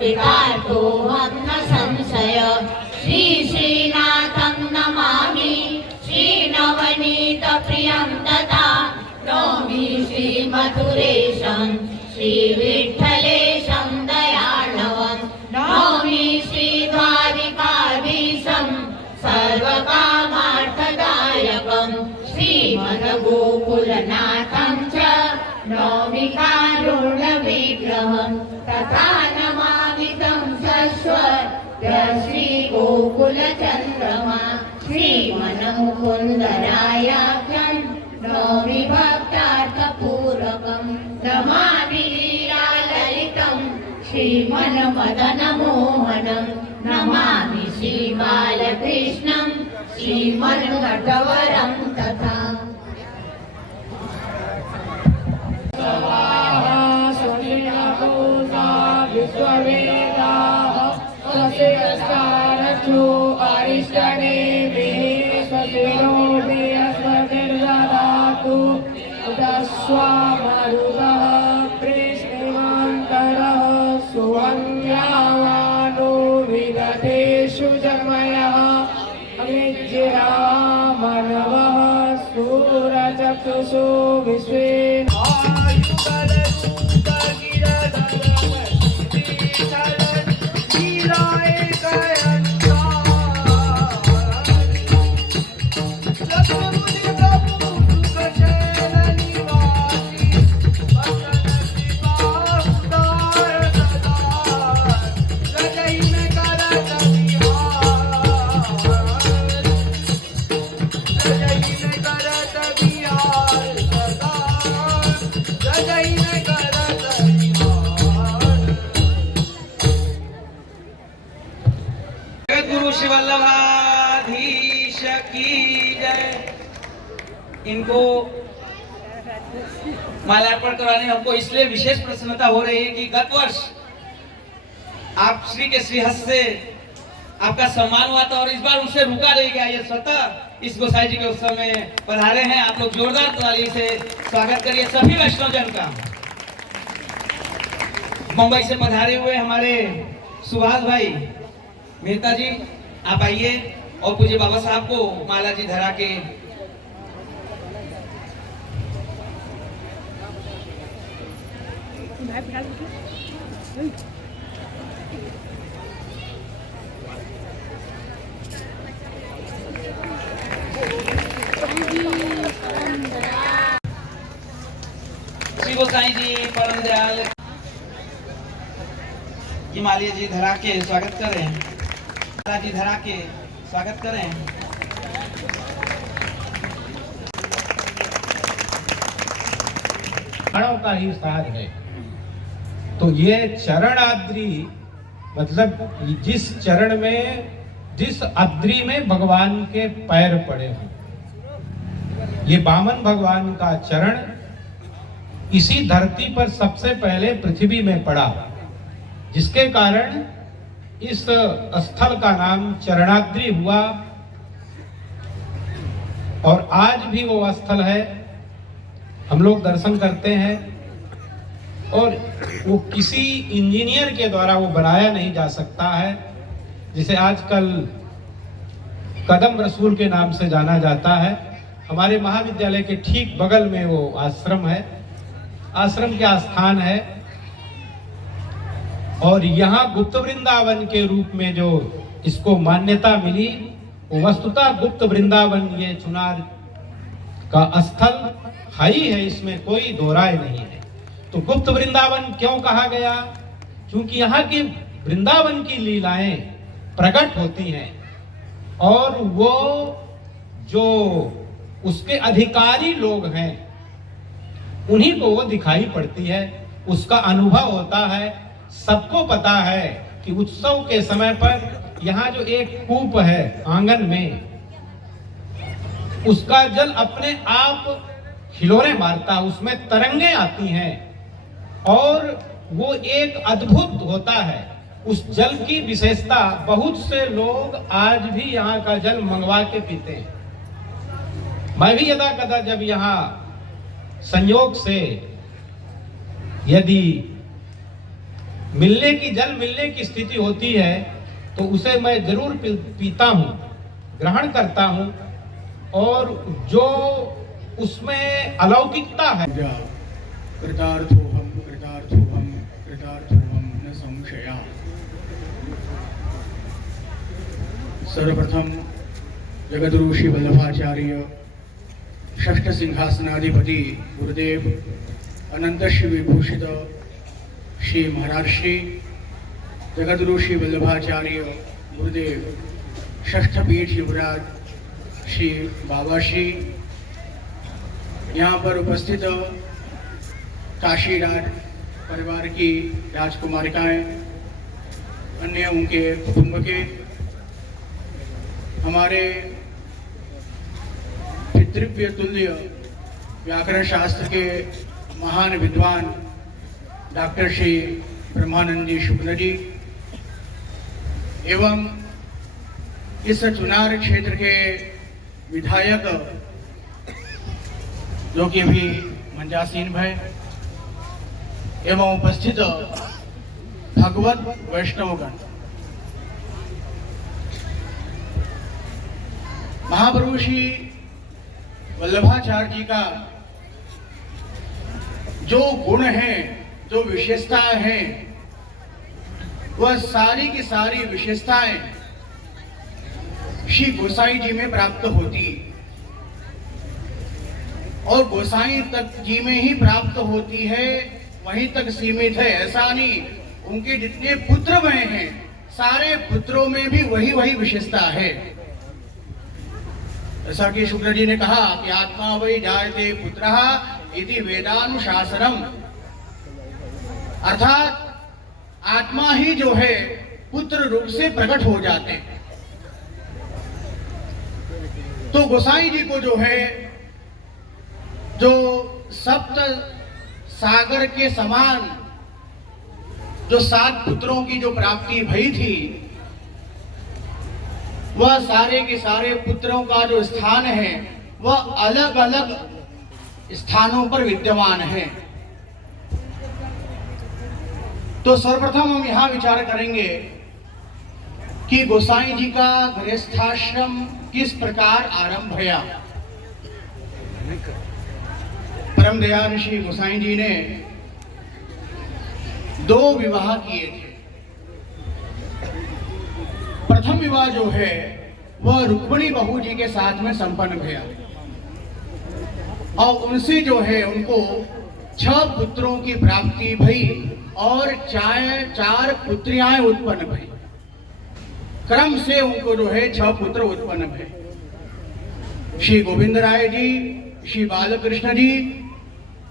पितातोऽहं न संशय। श्री श्रीनाथं नमामि श्रीनवनीतप्रियं तथा नौमि श्रीमधुरेशं श्रीविठ्ठलेशं दयाळवं नौमि श्रीद्वारिकाधीशं सर्वकामार्थदायकं श्रीमद्गोकुलनाथं च नौमि कारुण्यविग्रहं तथा नमामि तं शश्वत श्रीगोकुलचन्द्रमा श्रीमन्मुकुन्दरायाख्यं नौमि भक्तार्थपूर्वकं नमामि लीलाललितं श्रीमन्मदनमोहनं नमामि श्रीबालकृष्णं श्रीमन्नटवरं तथा। विश्ववेदाः स्वस्तिरस्तारक्षो अरिष्टनेमिः स्वस्तिनो बृहस्पतिर्ददातु उदस्वामरुतः कृष्णमन्तरः सुवन्यावानो विदधेषु जन्मयः अविज्जिरामनवः सूरचक्षुषु विश्वेन वल्लभाधीश की जय। इनको माल्यार्पण करवाने में हमको इसलिए विशेष प्रसन्नता हो रही है कि गत वर्ष आप श्री के श्रीहस्त से आपका सम्मान हुआ था और इस बार उनसे रुका नहीं गया। ये स्वतः इस गोसाई जी के उत्सव में पधारे हैं। आप लोग जोरदार ताली से स्वागत करिए सभी वैष्णवजन का। मुंबई से पधारे हुए हमारे सुभाष भाई मेहता जी, आप आइए और पूज्य बाबा साहब को माला जी धरा के श्री गोसाई जी परम दयाल की मालिया जी धरा के स्वागत करें। माला जी धरा के स्वागत करें। चरणों का ही सार है। तो ये चरण आद्री मतलब जिस चरण में जिस आद्री में भगवान के पैर पड़े हों, ये वामन भगवान का चरण इसी धरती पर सबसे पहले पृथ्वी में पड़ा, जिसके कारण इस स्थल का नाम चरणाद्रि हुआ। और आज भी वो स्थल है, हम लोग दर्शन करते हैं और वो किसी इंजीनियर के द्वारा वो बनाया नहीं जा सकता है। जिसे आजकल कदम रसूल के नाम से जाना जाता है। हमारे महाविद्यालय के ठीक बगल में वो आश्रम है, आश्रम के आस्थान है। और यहाँ गुप्त वृंदावन के रूप में जो इसको मान्यता मिली, वो वस्तुतः गुप्त वृंदावन ये चुनार का स्थल ही है, इसमें कोई दो राय नहीं है। तो गुप्त वृंदावन क्यों कहा गया? क्योंकि यहाँ की वृंदावन की लीलाएं प्रकट होती हैं और वो जो उसके अधिकारी लोग हैं उन्हीं को वो दिखाई पड़ती है, उसका अनुभव होता है। सबको पता है कि उत्सव के समय पर यहाँ जो एक कूप है आंगन में, उसका जल अपने आप हिलोरे मारता, उसमें तरंगे आती हैं और वो एक अद्भुत होता है। उस जल की विशेषता, बहुत से लोग आज भी यहाँ का जल मंगवा के पीते हैं। मैं भी यदा कदा जब यहाँ संयोग से यदि जल मिलने की स्थिति होती है तो उसे मैं जरूर पीता हूँ, ग्रहण करता हूँ, और जो उसमें अलौकिकता है। कृतार्थोहम कृतार्थोहम कृतार्थोहम न संशया। सर्वप्रथम जगद्गुरु श्री वल्लभाचार्य षष्ठ सिंहासनाधिपति गुरुदेव अनंत श्री विभूषित श्री महाराज श्री जगद्गुरु श्री वल्लभाचार्य गुरुदेव षष्ठ पीठ युवराज श्री बाबा श्री, यहाँ पर उपस्थित काशी राज परिवार की राजकुमारिकाएं, अन्य उनके कुटुंब के, हमारे पितृव्य तुल्य व्याकरण शास्त्र के महान विद्वान डॉक्टर श्री ब्रह्मानंद जी शुक्ल जी, एवं इस चुनार क्षेत्र के विधायक जो कि अभी मंजासीन भय, एवं उपस्थित भगवत वैष्णवगण, महाप्रभु श्री वल्लभाचार्य जी का जो गुण है, जो विशेषता है, वह सारी की सारी विशेषताएं श्री गोसाई जी में प्राप्त होती, और गोसाई तक जी में ही प्राप्त होती है, वहीं तक सीमित है ऐसा नहीं। उनके जितने पुत्र हुए हैं, सारे पुत्रों में भी वही वही विशेषता है। ऐसा कि शुक्र जी ने कहा कि आत्मा वही जायते पुत्रः इति वेदानुशासनम, अर्थात आत्मा ही जो है पुत्र रूप से प्रकट हो जाते हैं। तो गोसाई जी को जो है, जो सप्त सागर के समान जो 7 पुत्रों की जो प्राप्ति भई थी, वह सारे के सारे पुत्रों का जो स्थान है वह अलग अलग स्थानों पर विद्यमान है। तो सर्वप्रथम हम यहाँ विचार करेंगे कि गोसाई जी का गृहस्थाश्रम किस प्रकार आरंभ हुआ। परम दयाल ऋषि गोसाई जी ने 2 विवाह किए थे। प्रथम विवाह जो है वह रुक्मिणी बहू जी के साथ में संपन्न हुआ, और उनसे जो है उनको 6 पुत्रों की प्राप्ति भई और 4 पुत्रियां उत्पन्न भई। क्रम से उनको जो है 6 पुत्र उत्पन्न भये। श्री गोविंद राय जी, श्री बालकृष्ण जी,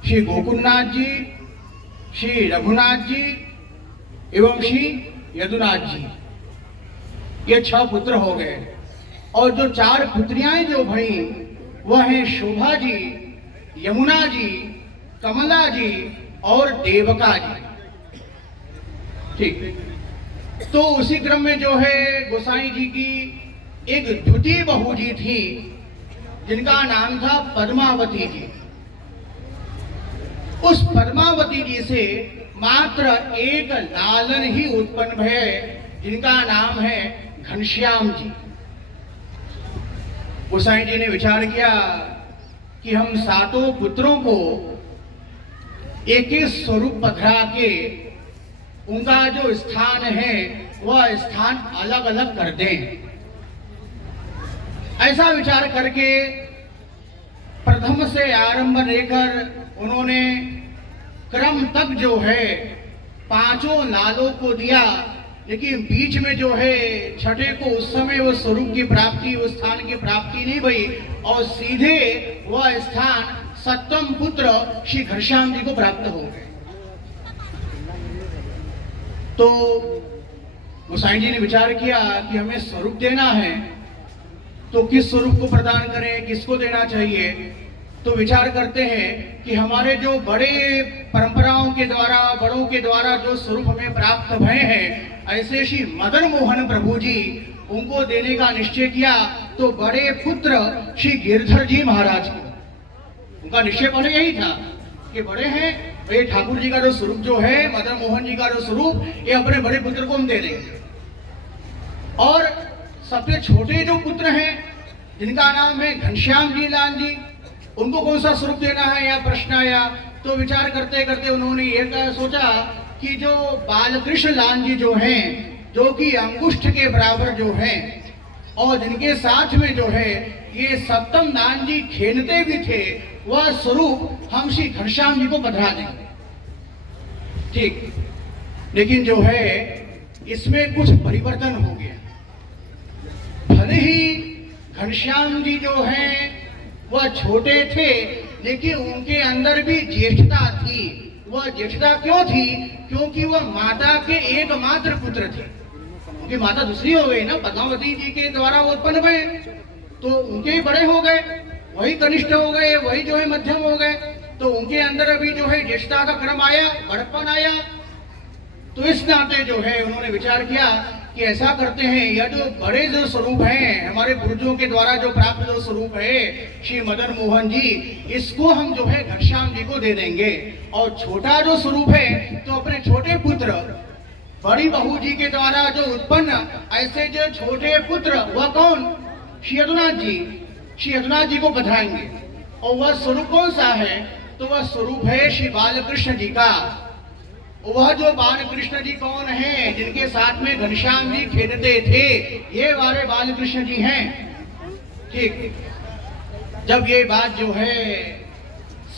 श्री गोकुलनाथ जी, श्री रघुनाथ जी एवं श्री यदुनाथ जी, ये 6 पुत्र हो गए। और जो 4 पुत्रियां जो भई वह हैं शोभा जी, यमुना जी, कमला जी और देवका जी। ठीक, तो उसी क्रम में जो है गोसाई जी की एक द्वितीय बहू जी थी, जिनका नाम था पद्मावती जी। उस पद्मावती जी से मात्र एक लालन ही उत्पन्न भये, जिनका नाम है घनश्याम जी। गोसाई जी ने विचार किया कि हम 7 पुत्रों को एक एक स्वरूप पधरा के उनका जो स्थान है वह स्थान अलग अलग कर दें। ऐसा विचार करके प्रथम से आरंभ लेकर उन्होंने क्रम तक जो है 5 लालों को दिया, लेकिन बीच में जो है 6ठे को उस समय वो स्वरूप की प्राप्ति, उस स्थान की प्राप्ति नहीं भई, और सीधे वह स्थान 7वें पुत्र श्री घनश्याम जी को प्राप्त हो गए। तो गोसाई जी ने विचार किया कि हमें स्वरूप देना है, तो किस स्वरूप को प्रदान करें, किसको देना चाहिए। तो विचार करते हैं कि हमारे जो बड़े परंपराओं के द्वारा, बड़ों के द्वारा जो स्वरूप हमें प्राप्त भये हैं, ऐसे श्री मदन मोहन प्रभु जी, उनको देने का निश्चय किया। तो बड़े पुत्र श्री गिरधर जी महाराज को, उनका निश्चय पहले यही था कि बड़े हैं ये ठाकुर जी का जो स्वरूप जो है, मदन मोहन जी का जो स्वरूप, ये अपने बड़े पुत्र को हम दे देंगे। और सबसे छोटे जो पुत्र हैं जिनका नाम है घनश्याम जी लाल जी, उनको कौन सा स्वरूप देना है या प्रश्न आया। तो विचार करते करते उन्होंने ये सोचा कि जो बालकृष्ण लाल जी जो हैं, जो कि अंगुष्ठ के बराबर जो हैं, और जिनके साथ में जो है ये सप्तम नान जी खेलते भी थे, वह स्वरूप हम श्री घनश्याम जी को बधरा देंगे। ठीक, लेकिन जो है इसमें कुछ परिवर्तन हो गया। भले ही घनश्याम जी जो हैं वह छोटे थे, लेकिन उनके अंदर भी ज्येष्ठता थी। वह ज्येष्ठता क्यों थी? क्योंकि वह माता के एकमात्र पुत्र थे। उनकी माता दूसरी हो गई ना, पद्मावती जी के द्वारा वो उत्पन्न हुए, तो उनके ही बड़े हो गए, वही कनिष्ठ हो गए, वही जो है मध्यम हो गए। तो उनके अंदर अभी जो है ज्येष्ठता का क्रम आया, बड़प्पन आया। तो इस नाते जो है उन्होंने विचार किया कि ऐसा करते हैं, यह जो बड़े जो स्वरूप हैं, हमारे पूर्वजों के द्वारा जो प्राप्त जो स्वरूप है श्री मदन मोहन जी, इसको हम जो है घनश्याम जी को दे देंगे। और छोटा जो स्वरूप है तो अपने छोटे पुत्र बड़ी बहू जी के द्वारा जो उत्पन्न ऐसे जो छोटे पुत्र, वह कौन? श्री यदुनाथ जी। श्री यदुनाथ जी को बधाएंगे। और वह स्वरूप कौन सा है? तो वह स्वरूप है श्री बालकृष्ण जी का। वह जो बालकृष्ण जी कौन है? जिनके साथ में घनश्याम जी खेलते थे, ये वाले बालकृष्ण जी हैं। ठीक, जब ये बात जो है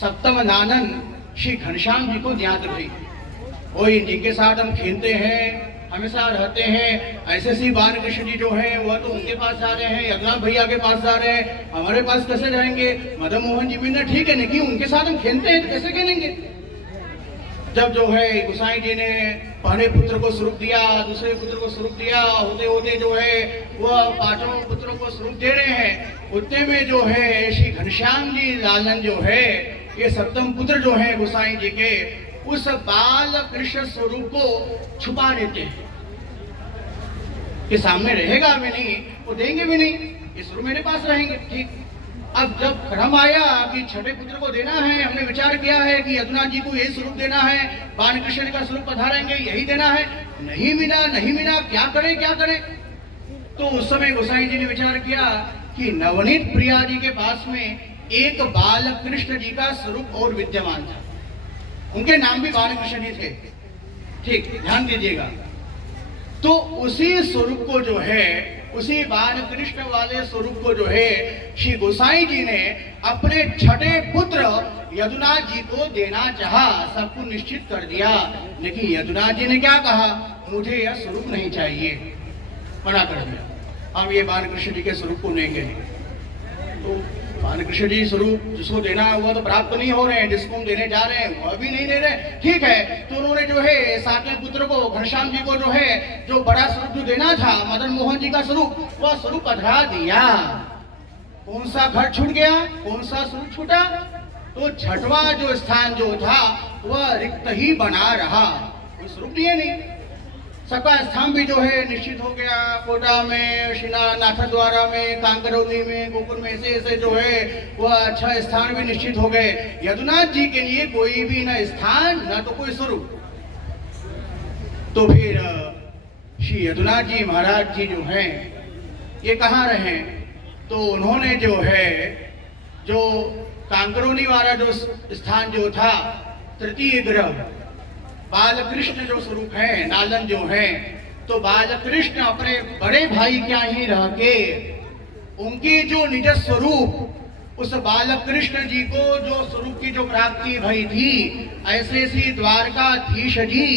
सप्तम नानन श्री घनश्याम जी को ज्ञात हुई, वही जिनके साथ हम खेलते हैं, हमेशा रहते हैं, ऐसे सी बालकृष्ण जी जो हैं वह तो उनके पास जा रहे हैं, यदुनाथ भैया के पास जा रहे हैं, हमारे पास कैसे जाएंगे? मदन मोहन जी भी ना, ठीक है, नहीं उनके साथ हम खेलते हैं तो कैसे खेलेंगे? जब जो है गोसाई जी ने पहले पुत्र को स्वरूप दिया, दूसरे पुत्र को स्वरूप दिया, होते होते जो है वह पांचों पुत्रों को स्वरूप दे रहे हैं, उतने में जो है श्री घनश्याम जी लालन जो है, ये सप्तम पुत्र जो है गोसाई जी के, उस बाल कृष्ण स्वरूप को छुपा लेते हैं कि सामने रहेगा भी नहीं, वो देंगे भी नहीं, ये स्वरूप मेरे पास रहेंगे। ठीक, अब जब क्रम आया कि छठे पुत्र को देना है, हमने विचार किया है कि यदुनाथ जी को यही स्वरूप देना है, बालकृष्ण का स्वरूप पधारेंगे, यही देना है, नहीं मिला, नहीं मिला, क्या करें क्या करें? तो उस समय गोसाई जी ने विचार किया कि नवनीत प्रिया जी के पास में एक बालकृष्ण जी का स्वरूप और विद्यमान था। उनके नाम भी बालकृष्ण जी थे। ठीक, ध्यान दीजिएगा। तो उसी स्वरूप को जो है, उसी बालकृष्ण वाले स्वरूप को जो है श्री गोसाई जी ने अपने छठे पुत्र यदुनाथ जी को देना चाहा, सब कुछ निश्चित कर दिया। लेकिन यदुनाथ जी ने क्या कहा? मुझे यह स्वरूप नहीं चाहिए, मना कर दिया। हम ये बालकृष्ण जी के स्वरूप को लेंगे। तो बालकृष्ण जी स्वरूप जिसको देना है वह तो प्राप्त नहीं हो रहे हैं, जिसको हम देने जा रहे हैं वह भी नहीं दे रहे। ठीक है, तो उन्होंने जो है सातवें पुत्र को घनश्याम जी को जो है जो बड़ा स्वरूप जो देना था मदन मोहन जी का स्वरूप, वह स्वरूप पधरा दिया। कौन सा घर छूट गया? कौन सा स्वरूप छूटा? तो छठवां जो स्थान जो था वह रिक्त ही बना रहा, कोई स्वरूप दिए नहीं। सबका स्थान भी जो है निश्चित हो गया, कोटा में, नाथ द्वारा में, कांकरौली में, गोकुल में, ऐसे जो है वह अच्छा स्थान भी निश्चित हो गए। यदुनाथ जी के लिए कोई भी न स्थान न तो कोई स्वरूप। तो फिर श्री यदुनाथ जी महाराज जी जो हैं ये कहाँ रहे? तो उन्होंने जो है जो कांकरौली वाला जो स्थान जो था, तृतीय ग्रह बालकृष्ण जो स्वरूप है, नालन जो है, तो बालकृष्ण अपने बड़े भाई क्या ही रह के उनकी जो निज स्वरूप उस बालकृष्ण जी को जो स्वरूप की जो प्राप्ति भई थी, ऐसे सी द्वारकाधीश जी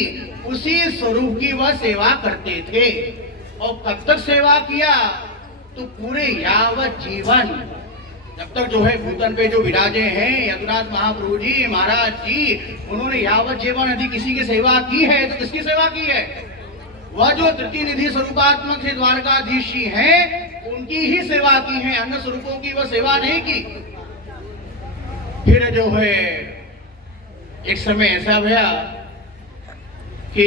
उसी स्वरूप की वह सेवा करते थे। और कब तक सेवा किया? तो पूरे यावत जीवन, जब तक जो है भूतन पे जो विराजे हैं यदुनाथ महाप्रभु जी महाराज जी, उन्होंने यावत जीवन यदि किसी की सेवा की है तो किसकी सेवा की है? वह जो तृतीय निधि स्वरूपात्मक से द्वारकाधीश जी हैं उनकी ही सेवा की है, अन्य स्वरूपों की वह सेवा नहीं की। फिर जो है एक समय ऐसा हुआ कि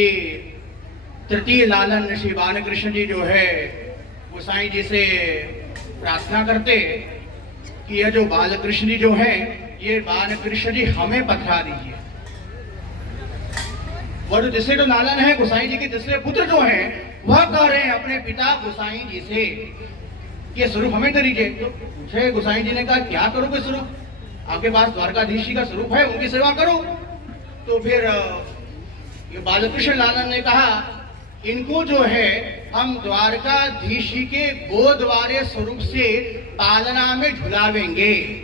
तृतीय लालन श्री बालकृष्ण जी जो है गोसाई जी से प्रार्थना करते कि यह जो बालकृष्ण जी जो है, ये बालकृष्ण जी हमें पधरा दीजिए। वह जो तीसरे जो नालन है गोसाई जी के तीसरे पुत्र जो हैं वह कह रहे हैं अपने पिता गोसाई जी से कि स्वरूप हमें दे दीजिए। तो पूछे गोसाई जी ने कहा क्या करोगे स्वरूप, आपके पास द्वारकाधीश जी का स्वरूप है, उनकी सेवा करो। तो फिर ये बालकृष्ण लालन ने कहा इनको जो है हम द्वारकाधीश जी के गोद वाले स्वरूप से पालना में झुलावेंगे,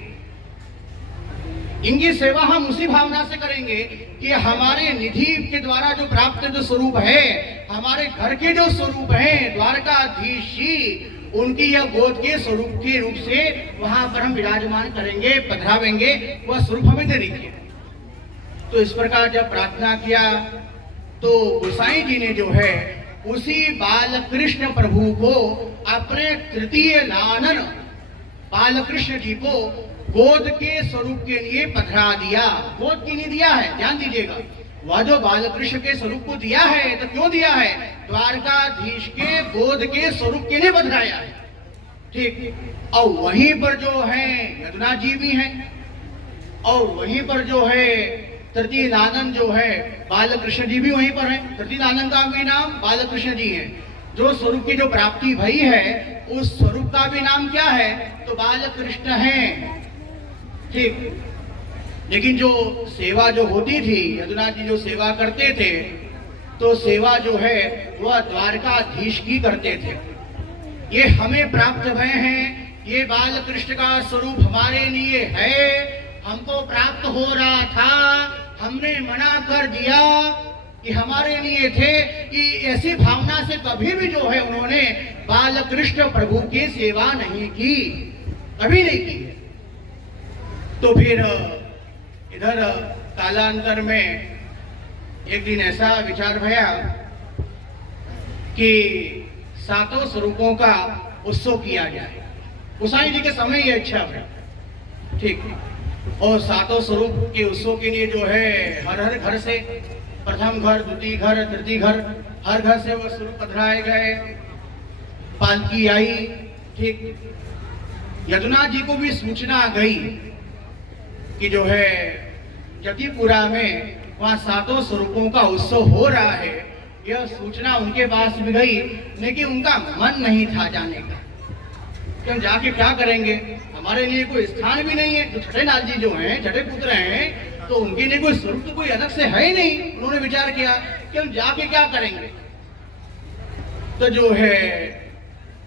इनकी सेवा हम उसी भावना से करेंगे कि हमारे निधि के द्वारा जो प्राप्त जो स्वरूप है, हमारे घर के जो स्वरूप है द्वारकाधीश जी, उनकी यह गोद के स्वरूप के रूप से वहां पर हम विराजमान करेंगे, पधरावेंगे, वह स्वरूप हमें दे दीजिए। तो इस प्रकार जब प्रार्थना किया तो गोसाई जी ने जो है उसी बालकृष्ण प्रभु को अपने तृतीय लालन बालकृष्ण जी को गोद के स्वरूप के लिए पधरा दिया। गोद की नहीं दिया है, ध्यान दीजिएगा, वह जो बालकृष्ण के स्वरूप को दिया है तो क्यों दिया है, द्वारकाधीश के गोद के स्वरूप के लिए पधराया है। ठीक, और वहीं पर जो है यदुनाथ जी भी हैं, और वहीं पर जो है तृतीय लालन जो है बालकृष्ण जी भी वहीं पर हैं। तृतीय लालन का भी नाम बालकृष्ण जी है। जो स्वरूप की जो प्राप्ति भई है उस स्वरूप का भी नाम क्या है, तो बालकृष्ण है। ठीक, लेकिन जो सेवा जो होती थी, यदुनाथ जी जो सेवा करते थे, तो सेवा जो है वह द्वारकाधीश की करते थे। ये हमें प्राप्त भय हैं, ये बालकृष्ण का स्वरूप हमारे लिए है, हमको प्राप्त हो रहा था, हमने मना कर दिया कि हमारे लिए थे, कि ऐसी भावना से कभी भी जो है उन्होंने बालकृष्ण प्रभु की सेवा नहीं की, कभी नहीं की है। तो फिर इधर कालांतर में एक दिन ऐसा विचार भया कि सातों स्वरूपों का उत्सव किया जाए। गोसाई जी के समय ये इच्छा है। ठीक, और सातों स्वरूप के उत्सव के लिए जो है हर हर घर से, प्रथम घर, द्वितीय घर, तृतीय घर, हर घर से वो स्वरूप पधराए गए, पालकी आई। ठीक, यदुनाथ जी को भी सूचना गई कि जो है जतिपुरा में वहाँ सातों स्वरूपों का उत्सव हो रहा है। यह सूचना उनके पास भी गई, लेकिन उनका मन नहीं था जाने का, क्यों जाके क्या करेंगे, हमारे लिए कोई स्थान भी नहीं है। जो छठे लाल जी जो हैं, छठे पुत्र हैं, तो उनके लिए कोई स्वरूप तो कोई अलग से है ही नहीं। उन्होंने विचार किया कि हम जाके क्या करेंगे। तो जो है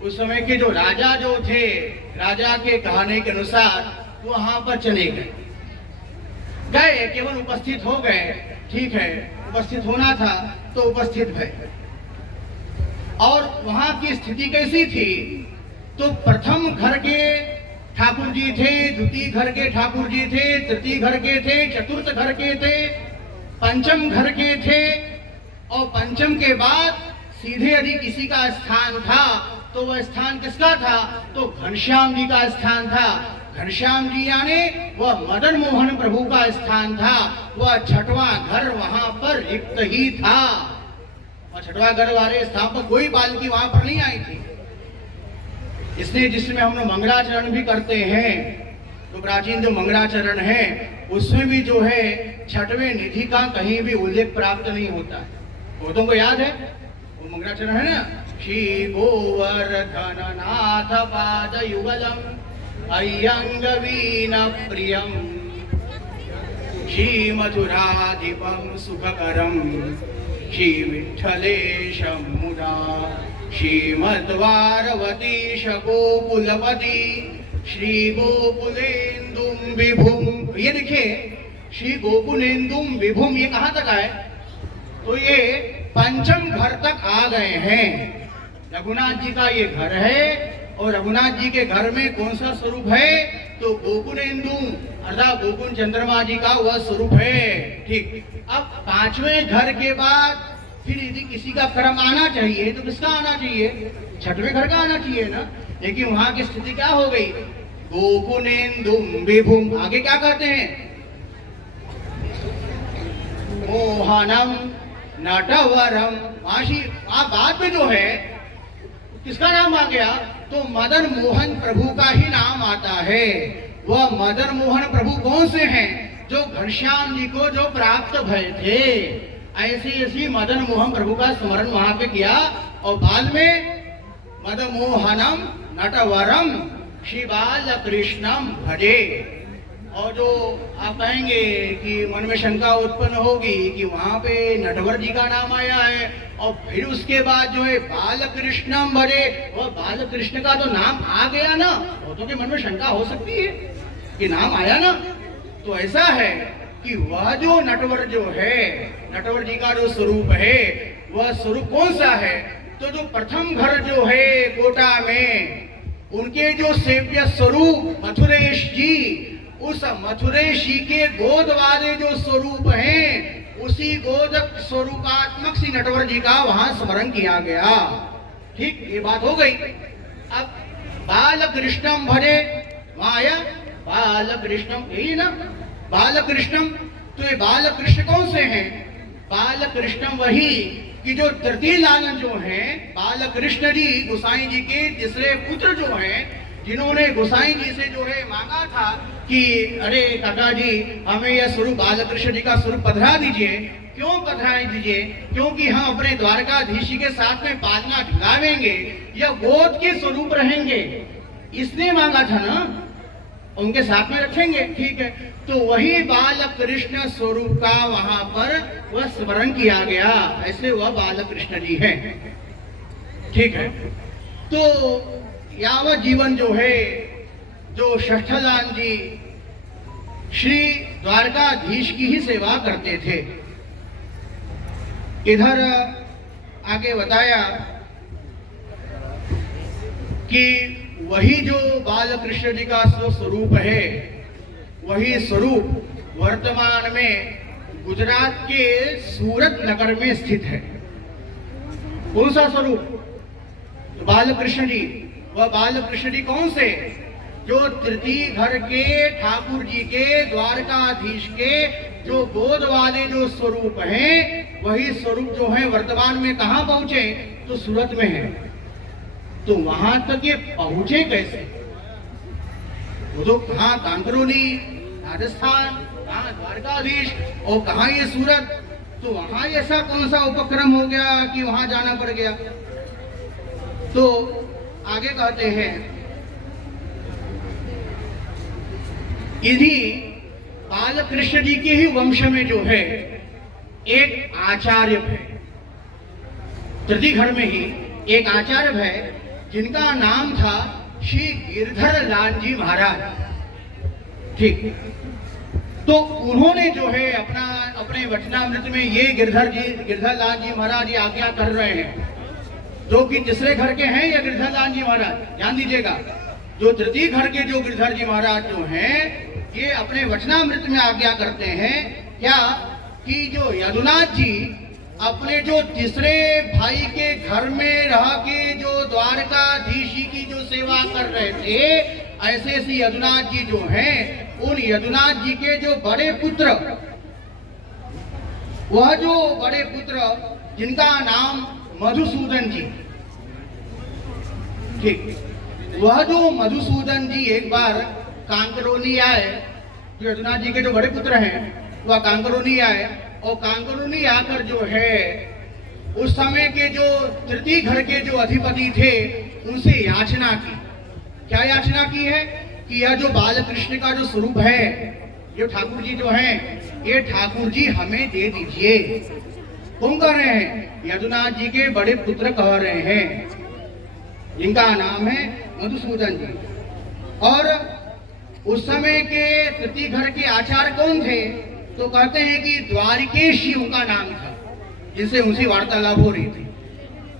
उस समय के जो राजा जो थे, राजा के कहने के अनुसार वहां पर चले गए, केवल उपस्थित हो गए। ठीक है, उपस्थित होना था तो उपस्थित भय। और वहां की स्थिति कैसी थी, तो प्रथम घर के ठाकुर जी थे, द्वितीय घर के ठाकुर जी थे, तृतीय घर के थे, चतुर्थ घर के थे, पंचम घर के थे, और पंचम के बाद सीधे यदि किसी का स्थान था तो वह स्थान किसका था, तो घनश्याम जी का स्थान था। घनश्याम जी यानी वह मदन मोहन प्रभु का स्थान था। वह छठवां घर वहां पर रिक्त ही था, और छठवां घर वाले स्थान पर कोई पालकी वहां पर नहीं आई थी। इसलिए जिसमें हम लोग मंगलाचरण भी करते हैं, तो प्राचीन जो मंगलाचरण है उसमें भी जो है छठवें निधि का कहीं भी उल्लेख प्राप्त नहीं होता है। वो तुमको याद है वो मंगलाचरण है ना, श्री गोवर्धन नाथ पाद युगलम अय्यंग वीण प्रियम श्री मधुराधिपम सुखकरम श्री विठ्ठलेशम मुदा श्रीमद्वारवतीश गोकुलपति श्री गोकुलेन्दुम विभुम। ये देखिए श्री गोकुलेन्दुम विभुम, ये कहाँ तक आए, तो ये पंचम घर तक आ गए हैं। रघुनाथ जी का ये घर है, और रघुनाथ जी के घर में कौन सा स्वरूप है, तो गोकुलेन्दुम अर्थात गोकुल चंद्रमा जी का वह स्वरूप है। ठीक, अब पांचवें घर के बाद फिर यदि किसी का क्रम आना चाहिए तो किसका आना चाहिए, छठवें घर का आना चाहिए ना। लेकिन वहां की स्थिति क्या हो गई, गोकुलेन्दुम विभुम। आगे क्या कहते हैं, मोहनम नटवरम। वहां बाद में जो है किसका नाम आ गया, तो मदन मोहन प्रभु का ही नाम आता है। वह मदन मोहन प्रभु कौन से हैं, जो घनश्याम जी को जो प्राप्त भय थे। ऐसे ऐसी मदन मोहन प्रभु का स्मरण वहां पे किया और बाद में मदन मोहनम नटवरम श्री बाल कृष्णम भजे। और जो आप कहेंगे कि मन में शंका उत्पन्न होगी कि वहां पे नटवर जी का नाम आया है और फिर उसके बाद जो है बाल कृष्णम भजे, और बाल कृष्ण का तो नाम आ गया ना, वो तो के मन में शंका हो सकती है कि नाम आया ना। तो ऐसा है कि वह जो नटवर जो है, नटवर जी का जो स्वरूप है, वह स्वरूप कौन सा है? तो जो प्रथम घर जो है कोटा में, उनके जो सेव्य स्वरूप मथुरेश जी, उस मथुरेश जी के गोद वाले जो स्वरूप हैं, उसी गोद स्वरूपात्मक श्री नटवर जी का वहां स्मरण किया गया। ठीक, ये बात हो गई। अब बाल कृष्णम भजे, वहां आया बाल कृष्णम, यही ना बाल कृष्णम। तो ये बाल कृष्ण कौन से हैं? बाल कृष्णम वही कि जो तृतीय लालन जो हैं, बाल कृष्ण जी गोसाई जी के तीसरे पुत्र जो हैं, जिन्होंने गोसाई जी से जो है मांगा था कि अरे काका जी, हमें यह स्वरूप बालकृष्ण जी का स्वरूप पधरा दीजिए। क्यों पधरा दीजिए? क्योंकि हम अपने द्वारकाधीश जी के साथ में पालना झुलावेंगे या गोद के स्वरूप रहेंगे, इसने मांगा था ना, उनके साथ में रखेंगे। ठीक है, तो वही बाल कृष्ण स्वरूप का वहां पर वह स्मरण किया गया, ऐसे वह बाल कृष्ण जी हैं। ठीक है, तो यावत जीवन जो है, जो षष्ठलाल जी श्री द्वारकाधीश की ही सेवा करते थे। इधर आगे बताया कि वही जो बाल कृष्ण जी का स्वरूप है, वही स्वरूप वर्तमान में गुजरात के सूरत नगर में स्थित है। कौन सा स्वरूप? बाल कृष्ण जी। वह बाल कृष्ण जी कौन से? जो तृतीय घर के ठाकुर जी के द्वारकाधीश के जो गोद वाले जो स्वरूप हैं, वही स्वरूप जो है वर्तमान में कहाँ पहुंचे? तो सूरत में है। तो वहां तक ये पहुंचे कैसे? वो तो कहाँ कांकरोली राजस्थान, कहाँ द्वारकाधीश और कहाँ ये सूरत। तो वहां ऐसा कौन सा उपक्रम हो गया कि वहां जाना पड़ गया? तो आगे कहते हैं, इन्हीं बाल कृष्ण जी के ही वंश में जो है एक आचार्य है, तृतीय घर में ही एक आचार्य है जिनका नाम था श्री गिरधर लाल जी महाराज। ठीक, तो उन्होंने जो है अपने वचनामृत में ये गिरधर लाल जी महाराज ये आज्ञा कर रहे हैं, जो कि तीसरे घर के हैं या गिरधर लाल जी महाराज, ध्यान दीजिएगा, जो तृतीय घर के जो गिरधर जी महाराज जो हैं, ये अपने वचनामृत में आज्ञा करते हैं क्या कि जो यदुनाथ जी अपने जो तीसरे भाई के घर में रह के जो द्वारकाधीश जी की जो सेवा कर रहे थे, ऐसे ऐसे यदुनाथ जी जो हैं, उन यदुनाथ जी के जो बड़े पुत्र, वह जो बड़े पुत्र जिनका नाम मधुसूदन जी, ठीक, वह जो मधुसूदन जी एक बार कांकरोली आए, जो यदुनाथ जी के जो बड़े पुत्र हैं, वह कांकरोली आए और कांकरोली आकर जो है उस समय के जो तृतीय घर के जो अधिपति थे उनसे याचना की। क्या याचना की है कि यह जो बाल कृष्ण का जो स्वरूप है, ये ठाकुर जी जो हैं, ये ठाकुर जी हमें दे दीजिए। कौन कह रहे हैं? यदुनाथ जी के बड़े पुत्र कह रहे हैं, जिनका नाम है मधुसूदन जी। और उस समय के तृतीय घर के आचार्य कौन थे? तो कहते हैं कि द्वारकेश जी उनका नाम था, जिनसे उनसे वार्तालाप हो रही थी।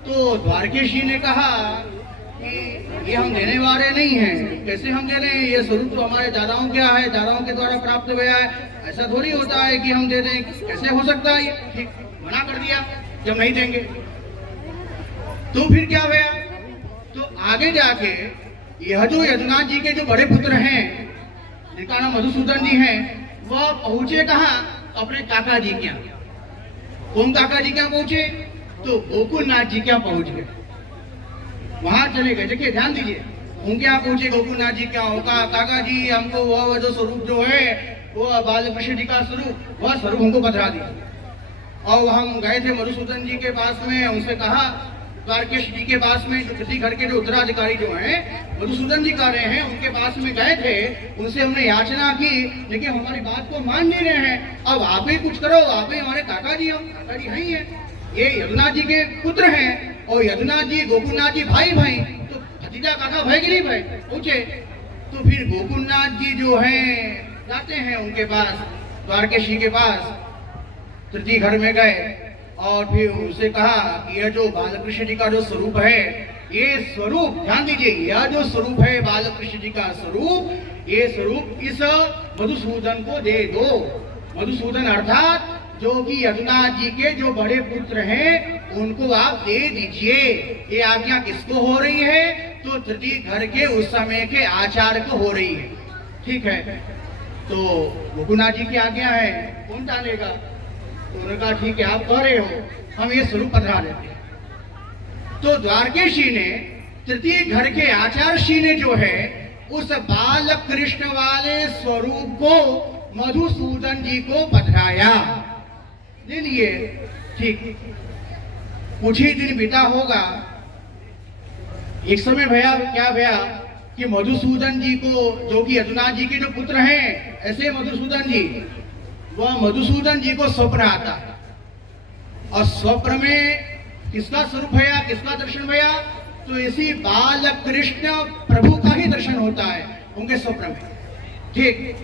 तो द्वारकेश जी ने कहा कि ये हम देने वाले नहीं हैं, कैसे हम दे रहे हैं? ये स्वरूप तो हमारे दादाओं क्या है, दादाओं के द्वारा प्राप्त हुआ है, ऐसा थोड़ी होता है कि हम दे दें, कैसे हो सकता है? ठीक, मना कर दिया जब नहीं देंगे। तो फिर क्या हुआ? तो आगे जाके यह जो यदुनाथ जी के जो बड़े पुत्र हैं, जिनका नाम मधुसूदन जी हैं, वह पहुंचे कहाँ? अपने काका जी क्या। कौन काका जी क्या पहुंचे? तो गोकुलनाथ जी क्या पहुंच गए, वहां चले गए। देखिए ध्यान दीजिए, उनके यहाँ पहुंचे गोकुलनाथ जी क्या होगा, काका जी हमको वह जो स्वरूप जो है, वो बाल कृष्ण जी का स्वरूप, वह स्वरूप हमको बता दिया। और हम गए थे मधुसूदन जी के पास में, उनसे कहा द्वारकेश जी के पास में, जो तृतीय घर के जो उत्तराधिकारी जो हैं मधुसूदन जी कह रहे हैं, उनके पास में गए थे, उनसे हमने याचना की, लेकिन हमारी बात को मान नहीं रहे हैं। अब आप ही कुछ करो, आप ही हमारे काका जी, हम काका जी हैं, ये यदुनाथ जी के पुत्र हैं, और यदुनाथ जी गोकुलनाथ जी भाई भाई, तो भतीजा काका भाई की नहीं भाई पूछे। तो फिर गोकुलनाथ जी जो हैं जाते हैं उनके पास, द्वारकेश जी के पास, तृतीय घर में गए और फिर उनसे कहा कि यह जो बालकृष्ण जी का जो स्वरूप है, ये स्वरूप ध्यान दीजिए, यह जो स्वरूप है बालकृष्ण जी का स्वरूप, ये स्वरूप इस मधुसूदन को दे दो। मधुसूदन अर्थात जो कि यदुनाथ जी के जो बड़े पुत्र हैं उनको आप दे दीजिए। ये आज्ञा किसको हो रही है? तो तृतीय घर के उस समय के आचार्य को हो रही है। ठीक है, तो गोकुलनाथ जी की आज्ञा है, कौन टालेगा? तो उन्होंने कहा ठीक है, आप कह रहे हो, हम ये स्वरूप पधरा देते हैं। तो द्वारकेश जी ने, तृतीय घर के आचार्य जी ने जो है उस बाल कृष्ण वाले स्वरूप को मधुसूदन जी को पधराया, ले लिए। ठीक, कुछ ही दिन बीता होगा, एक समय भैया क्या भैया कि मधुसूदन जी को, जो कि यदुनाथ जी के जो पुत्र हैं, ऐसे मधुसूदन जी, वह मधुसूदन जी को स्वप्न आता है, और स्वप्न में किसका स्वरूप भैया, किसका दर्शन भैया? तो इसी बाल कृष्ण प्रभु का ही दर्शन होता है उनके स्वप्न में। ठीक,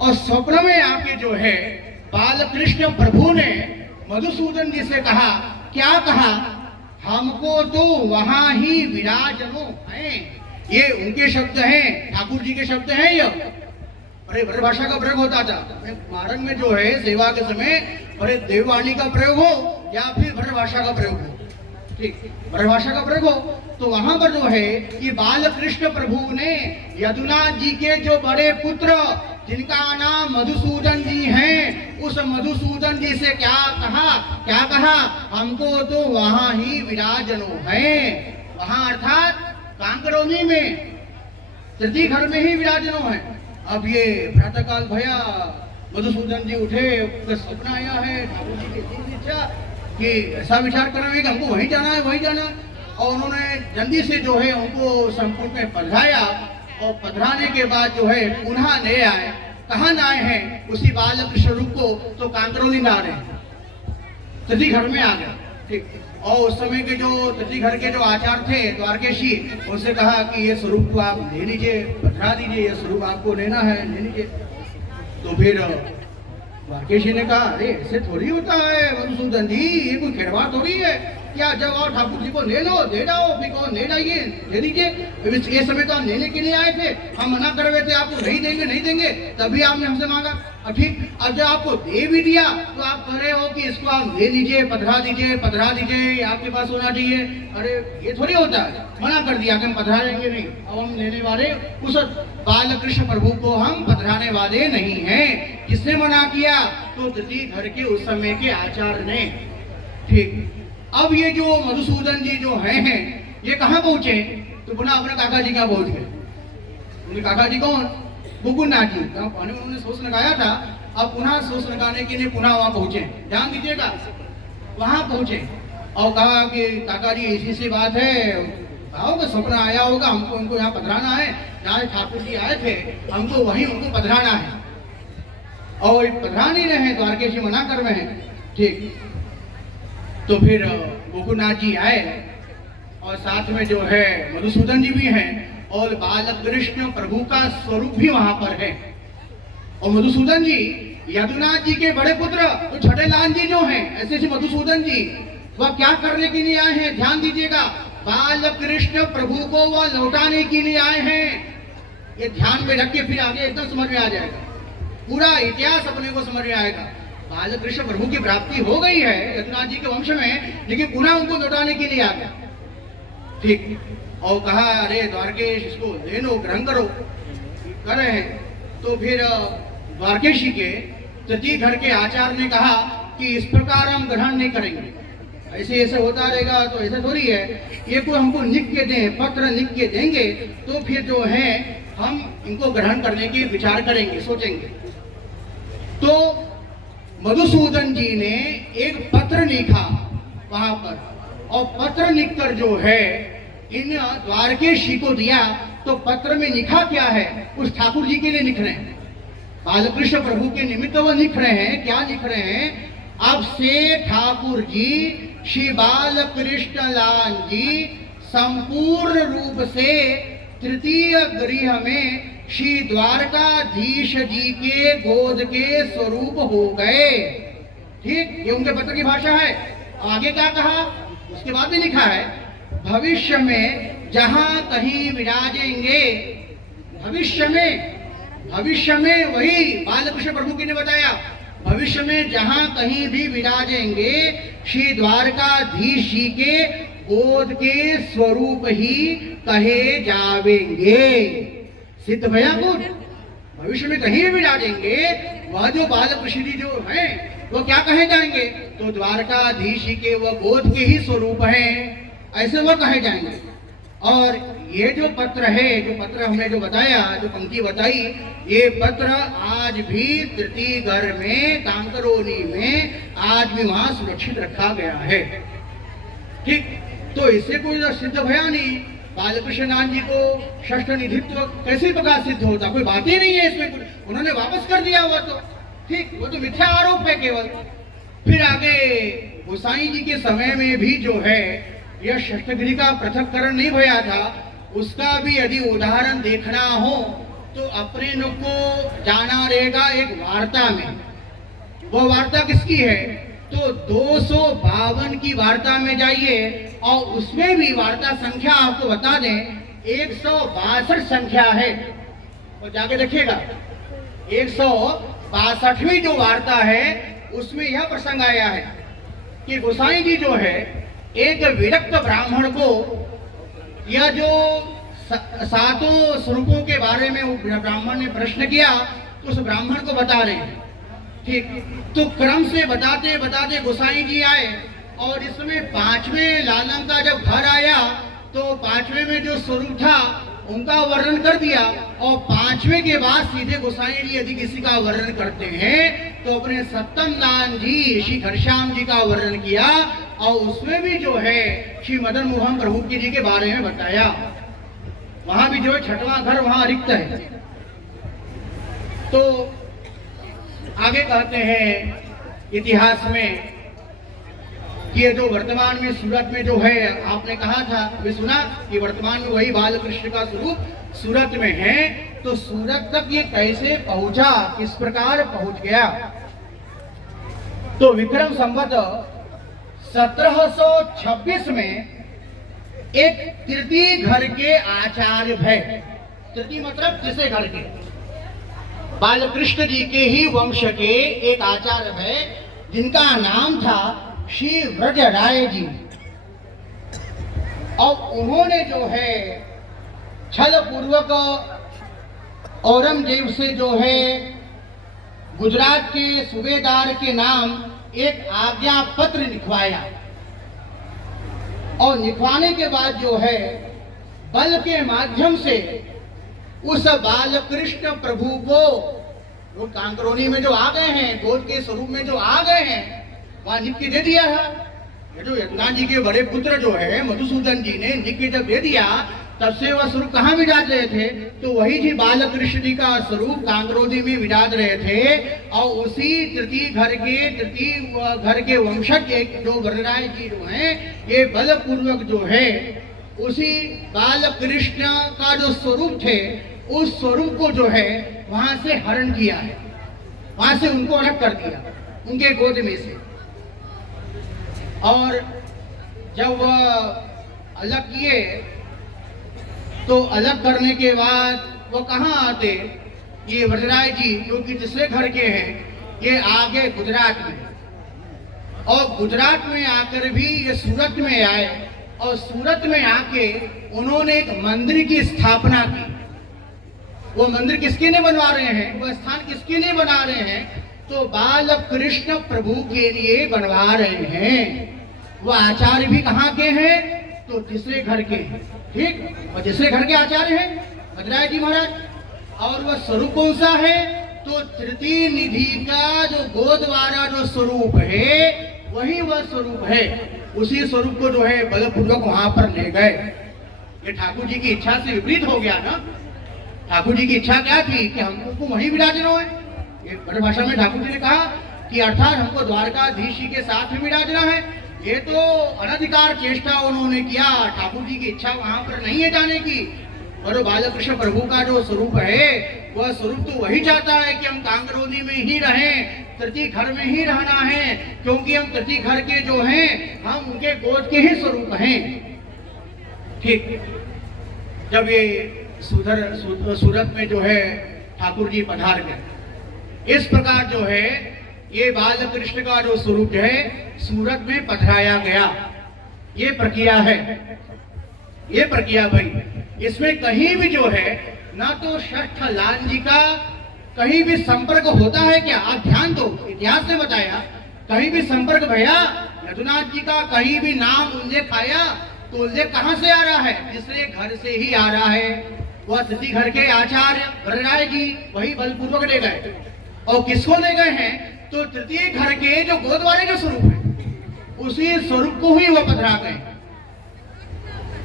और स्वप्न में आके जो है बाल कृष्ण प्रभु ने मधुसूदन जी से कहा, क्या कहा? हमको तो वहां ही विराजनो है। ये उनके शब्द हैं, ठाकुर जी के शब्द हैं ये। अरे ब्रज भाषा का प्रयोग होता था मारंग में जो है सेवा के समय, अरे देववाणी का प्रयोग हो या फिर ब्रज भाषा का प्रयोग हो, ठीक, ब्रज भाषा का प्रयोग हो, तो वहां पर जो है ये बाल कृष्ण प्रभु ने यदुनाथ जी के जो बड़े पुत्र जिनका नाम मधुसूदन जी हैं, उस मधुसूदन जी से क्या कहा? क्या कहा? हमको तो वहां ही विराजनो है। वहां अर्थात कांकरोनी में, तृतीय घर में ही विराजनो है। अब ये प्रातःकाल भैया मधुसूदन जी उठे, सपना आया है ठाकुर जी की इच्छा कि ऐसा विचार कर रहे हैं कि हमको वहीं जाना है, वहीं जाना, और उन्होंने जल्दी से जो है उनको संपुट में पधराया, और पधराने के बाद जो है पुनः ले आए। कहाँ लाए हैं? उसी बालकृष्ण रूप को तो कांकरोली ला रहे हैं, तृतीय घर में आ गया। ठीक, और उस समय के जो तृतीय घर के जो आचार्य थे द्वारकेशी, उनसे कहा कि ये स्वरूप को आप ले लीजिए, पधरा दीजिए, ये स्वरूप आपको लेना है, ले लीजिए। तो फिर द्वारकेशी ने कहा, अरे ऐसे थोड़ी होता है मधुसूदन जी, ये कोई खिलवाड़ थोड़ी है, क्या जब और ठाकुर जी को ले लो, दे जाओ, फिर कौन ले जाइए, ले लीजिए। ये समय तो हम लेने के लिए आए थे, हम मना कर रहे थे आपको नहीं देंगे, नहीं देंगे, तभी आपने हमसे मांगा। ठीक, अब जब आपको दे भी दिया तो आप कह रहे हो कि इसको आप ले लीजिए, पधरा दीजिए, पधरा दीजिए, आपके पास होना चाहिए। अरे ये थोड़ी होता है, मना कर दिया कि हम पधराएंगे नहीं। अब हम लेने वाले उस बालकृष्ण प्रभु को हम पधराने वाले नहीं हैं। किसने मना किया? तो तृतीय घर के उस समय के आचार्य ने। ठीक, अब ये जो मधुसूदन जी जो हैं ये कहाँ पहुंचे? तो पुनः अपने काका जी कहाँ पहुंच गए। उनके काका जी कौन? गोकुलनाथ जी। पानी में उन्होंने सोच लगाया था, अब पुनः सोच लगाने के लिए पुनः वहां पहुंचे। ध्यान दीजिएगा, वहां पहुंचे और कहा कि काका जी ऐसी सी बात है, होगा स्वप्न आया होगा, हमको उनको यहाँ पधराना है, जहाँ ठाकुर जी आए थे हमको वहीं उनको पधराना है, और पधरा नहीं रहे, द्वारकेश जी मना कर रहे हैं। ठीक, तो फिर गोकुलनाथ जी आए और साथ में जो है मधुसूदन जी भी हैं, और बालकृष्ण प्रभु का स्वरूप भी वहां पर है। और मधुसूदन जी यदुनाथ जी के बड़े पुत्र तो छठे लाल जी जो हैं, ऐसे मधुसूदन जी वह क्या करने के लिए आए हैं? ध्यान दीजिएगा, बालकृष्ण प्रभु को वह लौटाने के लिए आए हैं। ये ध्यान में रख के फिर आगे एकदम समझ में आ जाएगा, पूरा इतिहास अपने को समझ में आएगा। बालकृष्ण प्रभु की प्राप्ति हो गई है यदुनाथ जी के वंश में, लेकिन पुनः उनको लौटाने के लिए आ गया। ठीक, और कहा अरे द्वारकेश इसको ले लो, ग्रहण करो, कर रहे हैं। तो फिर द्वारकेश जी के तृतीय घर के आचार्य ने कहा कि इस प्रकार हम ग्रहण नहीं करेंगे, ऐसे ऐसे होता रहेगा तो ऐसा थोड़ी है, ये कोई हमको लिख के दें, पत्र लिख के देंगे तो फिर जो है हम इनको ग्रहण करने की विचार करेंगे, सोचेंगे। तो मधुसूदन जी ने एक पत्र लिखा वहां पर, और पत्र लिखकर जो है इन द्वारकेशी को दिया। तो पत्र में लिखा क्या है, उस ठाकुर जी के लिए लिख रहे हैं, बालकृष्ण प्रभु के निमित्त वो लिख रहे हैं। क्या लिख रहे हैं, अब से ठाकुर जी श्री बालकृष्ण लाल जी संपूर्ण रूप से तृतीय गृह में श्री द्वारकाधीश जी के गोद के स्वरूप हो गए। ठीक, ये उनके पत्र की भाषा है। आगे क्या कहा, उसके बाद भी लिखा है, भविष्य में जहां कहीं विराजेंगे, भविष्य में वही बालकृष्ण प्रभु जी ने बताया, भविष्य में जहां कहीं भी विराजेंगे श्री द्वारकाधीश जी के गोद के स्वरूप ही कहे जावेंगे। सिद्ध भया कुछ, भविष्य में कहीं भी विराजेंगे वह जो बालकृष्ण जी जो हैं वो क्या कहे जाएंगे, तो द्वारकाधीश जी के वह गोद के ही स्वरूप हैं, ऐसे वह कहे जाएंगे। और ये जो पत्र है, जो पत्र हमने जो बताया, जो पंक्ति बताई, ये पत्र आज भी तृतीय घर में कांकरोली में आज भी वहां सुरक्षित रखा गया है। ठीक, तो इससे कोई सिद्ध भया नहीं, बालकृष्ण नाथ जी को षष्ठ निधित्व कैसे प्रकार सिद्ध होता, कोई बात ही नहीं है इसमें कुछ, उन्होंने वापस कर दिया हुआ। तो ठीक, वो तो मिथ्या आरोप है केवल। फिर आगे गोसाई जी के समय में भी जो है यह षष्ठगिरी का पृथक्करण नहीं भया था, उसका भी यदि उदाहरण देखना हो तो अपने लोग को जाना रहेगा एक वार्ता में। वो वार्ता किसकी है, तो 252 की वार्ता में जाइए और उसमें भी वार्ता संख्या आपको बता दें 162 संख्या है, और जाके देखिएगा 162वीं जो वार्ता है उसमें यह प्रसंग आया है कि गोसाई जी जो है एक विरक्त ब्राह्मण को, यह जो सातों स्वरूपों के बारे में ब्राह्मण ने प्रश्न किया, तो उस ब्राह्मण को बता रहे हैं। ठीक, तो क्रम से बताते बताते गोसाई जी आए, और इसमें 5वें लालम का जब घर आया तो 5वें में जो स्वरूप था उनका वर्णन कर दिया, और 5वें के बाद सीधे गोसाई जी यदि किसी का वर्णन करते हैं तो अपने सप्तम लाल जी श्री घनश्याम जी का वर्णन किया, और उसमें भी जो है श्री मदन मोहन प्रभु जी के बारे में बताया। वहां भी जो है 6वां घर वहां रिक्त है। तो आगे कहते हैं इतिहास में कि ये जो वर्तमान में सूरत में जो है, आपने कहा था, अभी सुना कि वर्तमान में वही बालकृष्ण का स्वरूप सूरत में है, तो सूरत तक ये कैसे पहुंचा, किस प्रकार पहुंच गया। तो विक्रम संवत 1726 में एक तृतीय घर के आचार्य भय, तृतीय मतलब तीसरे घर के, बालकृष्ण जी के ही वंश के एक आचार्य भय, जिनका नाम था श्री व्रज राय जी, और उन्होंने जो है छल पूर्वक औरंगजेब से जो है गुजरात के सूबेदार के नाम एक आज्ञा पत्र लिखवाया, और लिखवाने के बाद जो है बल के माध्यम से उस बालकृष्ण प्रभु को, वो कांकरोनी में जो आ गए हैं, गोद के स्वरूप में जो आ गए हैं, वहां लिख के दे दिया है। ये जो यज्ञनाथ जी के बड़े पुत्र जो है मधुसूदन जी ने लिख के जब दे दिया, तब से वह स्वरूप कहाँ विराज रहे थे, तो वही जी बालकृष्ण जी का स्वरूप कांकरोली में विराज रहे थे, और उसी तृतीय घर के वंशज एक जो वरराय जी जो हैं, ये बलपूर्वक जो है उसी बालकृष्ण का जो स्वरूप थे, उस स्वरूप को जो है वहां से हरण किया है, वहां से उनको अलग कर दिया उनके गोद में से। और जब वह अलग किए तो अलग करने के बाद वो कहाँ आते, ये वरराय जी जो कि तीसरे घर के हैं, ये आगे गुजरात में, और गुजरात में आकर भी ये सूरत में आए, और सूरत में आके उन्होंने एक मंदिर की स्थापना की। वो मंदिर किसके लिए बनवा रहे हैं, वो स्थान किसके लिए बना रहे हैं, तो बालकृष्ण प्रभु के लिए बनवा रहे हैं। वो आचार्य भी कहाँ के हैं, तो तीसरे घर के हैं। ठीक, और तीसरे घर के आचार्य हैं भद्राय जी महाराज, और वह स्वरूप कौन सा है, तो तृतीय निधि का जो गोद वाला जो स्वरूप है वही वह स्वरूप है। उसी स्वरूप को जो है बलपूर्वक वहां पर ले गए। ये ठाकुर जी की इच्छा से विपरीत हो गया ना। ठाकुर जी की इच्छा क्या थी कि हमको वहीं विराजना है। ये बड़े भाषा में ठाकुर जी ने कहा कि अर्थात हमको द्वारकाधीश जी के साथ में विराजना है। ये तो अनधिकार चेष्टा उन्होंने किया। ठाकुर जी की इच्छा वहां पर नहीं है जाने की। और बालकृष्ण प्रभु का जो स्वरूप है वह स्वरूप तो वही चाहता है कि हम कांगरोली में ही रहें, तृतीय घर में ही रहना है, क्योंकि हम तृतीय घर के जो हैं हम उनके गोद के ही स्वरूप हैं। ठीक, जब ये सूरत में जो है ठाकुर जी पधार गए, इस प्रकार जो है ये बालकृष्ण का जो स्वरूप है सूरत में पधराया गया। ये प्रक्रिया है, ये प्रक्रिया भाई। इसमें कहीं भी जो है ना तो षष्ठ लाल जी का कहीं भी संपर्क होता है क्या? आप ध्यान दो, इतिहास ने बताया कहीं भी संपर्क भैया यदुनाथ जी का कहीं भी नाम उल्लेख आया तो उल्लेख कहां से आ रहा है? तीसरे घर से ही आ रहा है। वह तृतीय घर के आचार्य वरराय जी वही बलपूर्वक ले गए। और किसको ले गए हैं? तो तृतीय घर के जो गोद वाले जो स्वरूप है उसी स्वरूप को ही वह पधरा गए।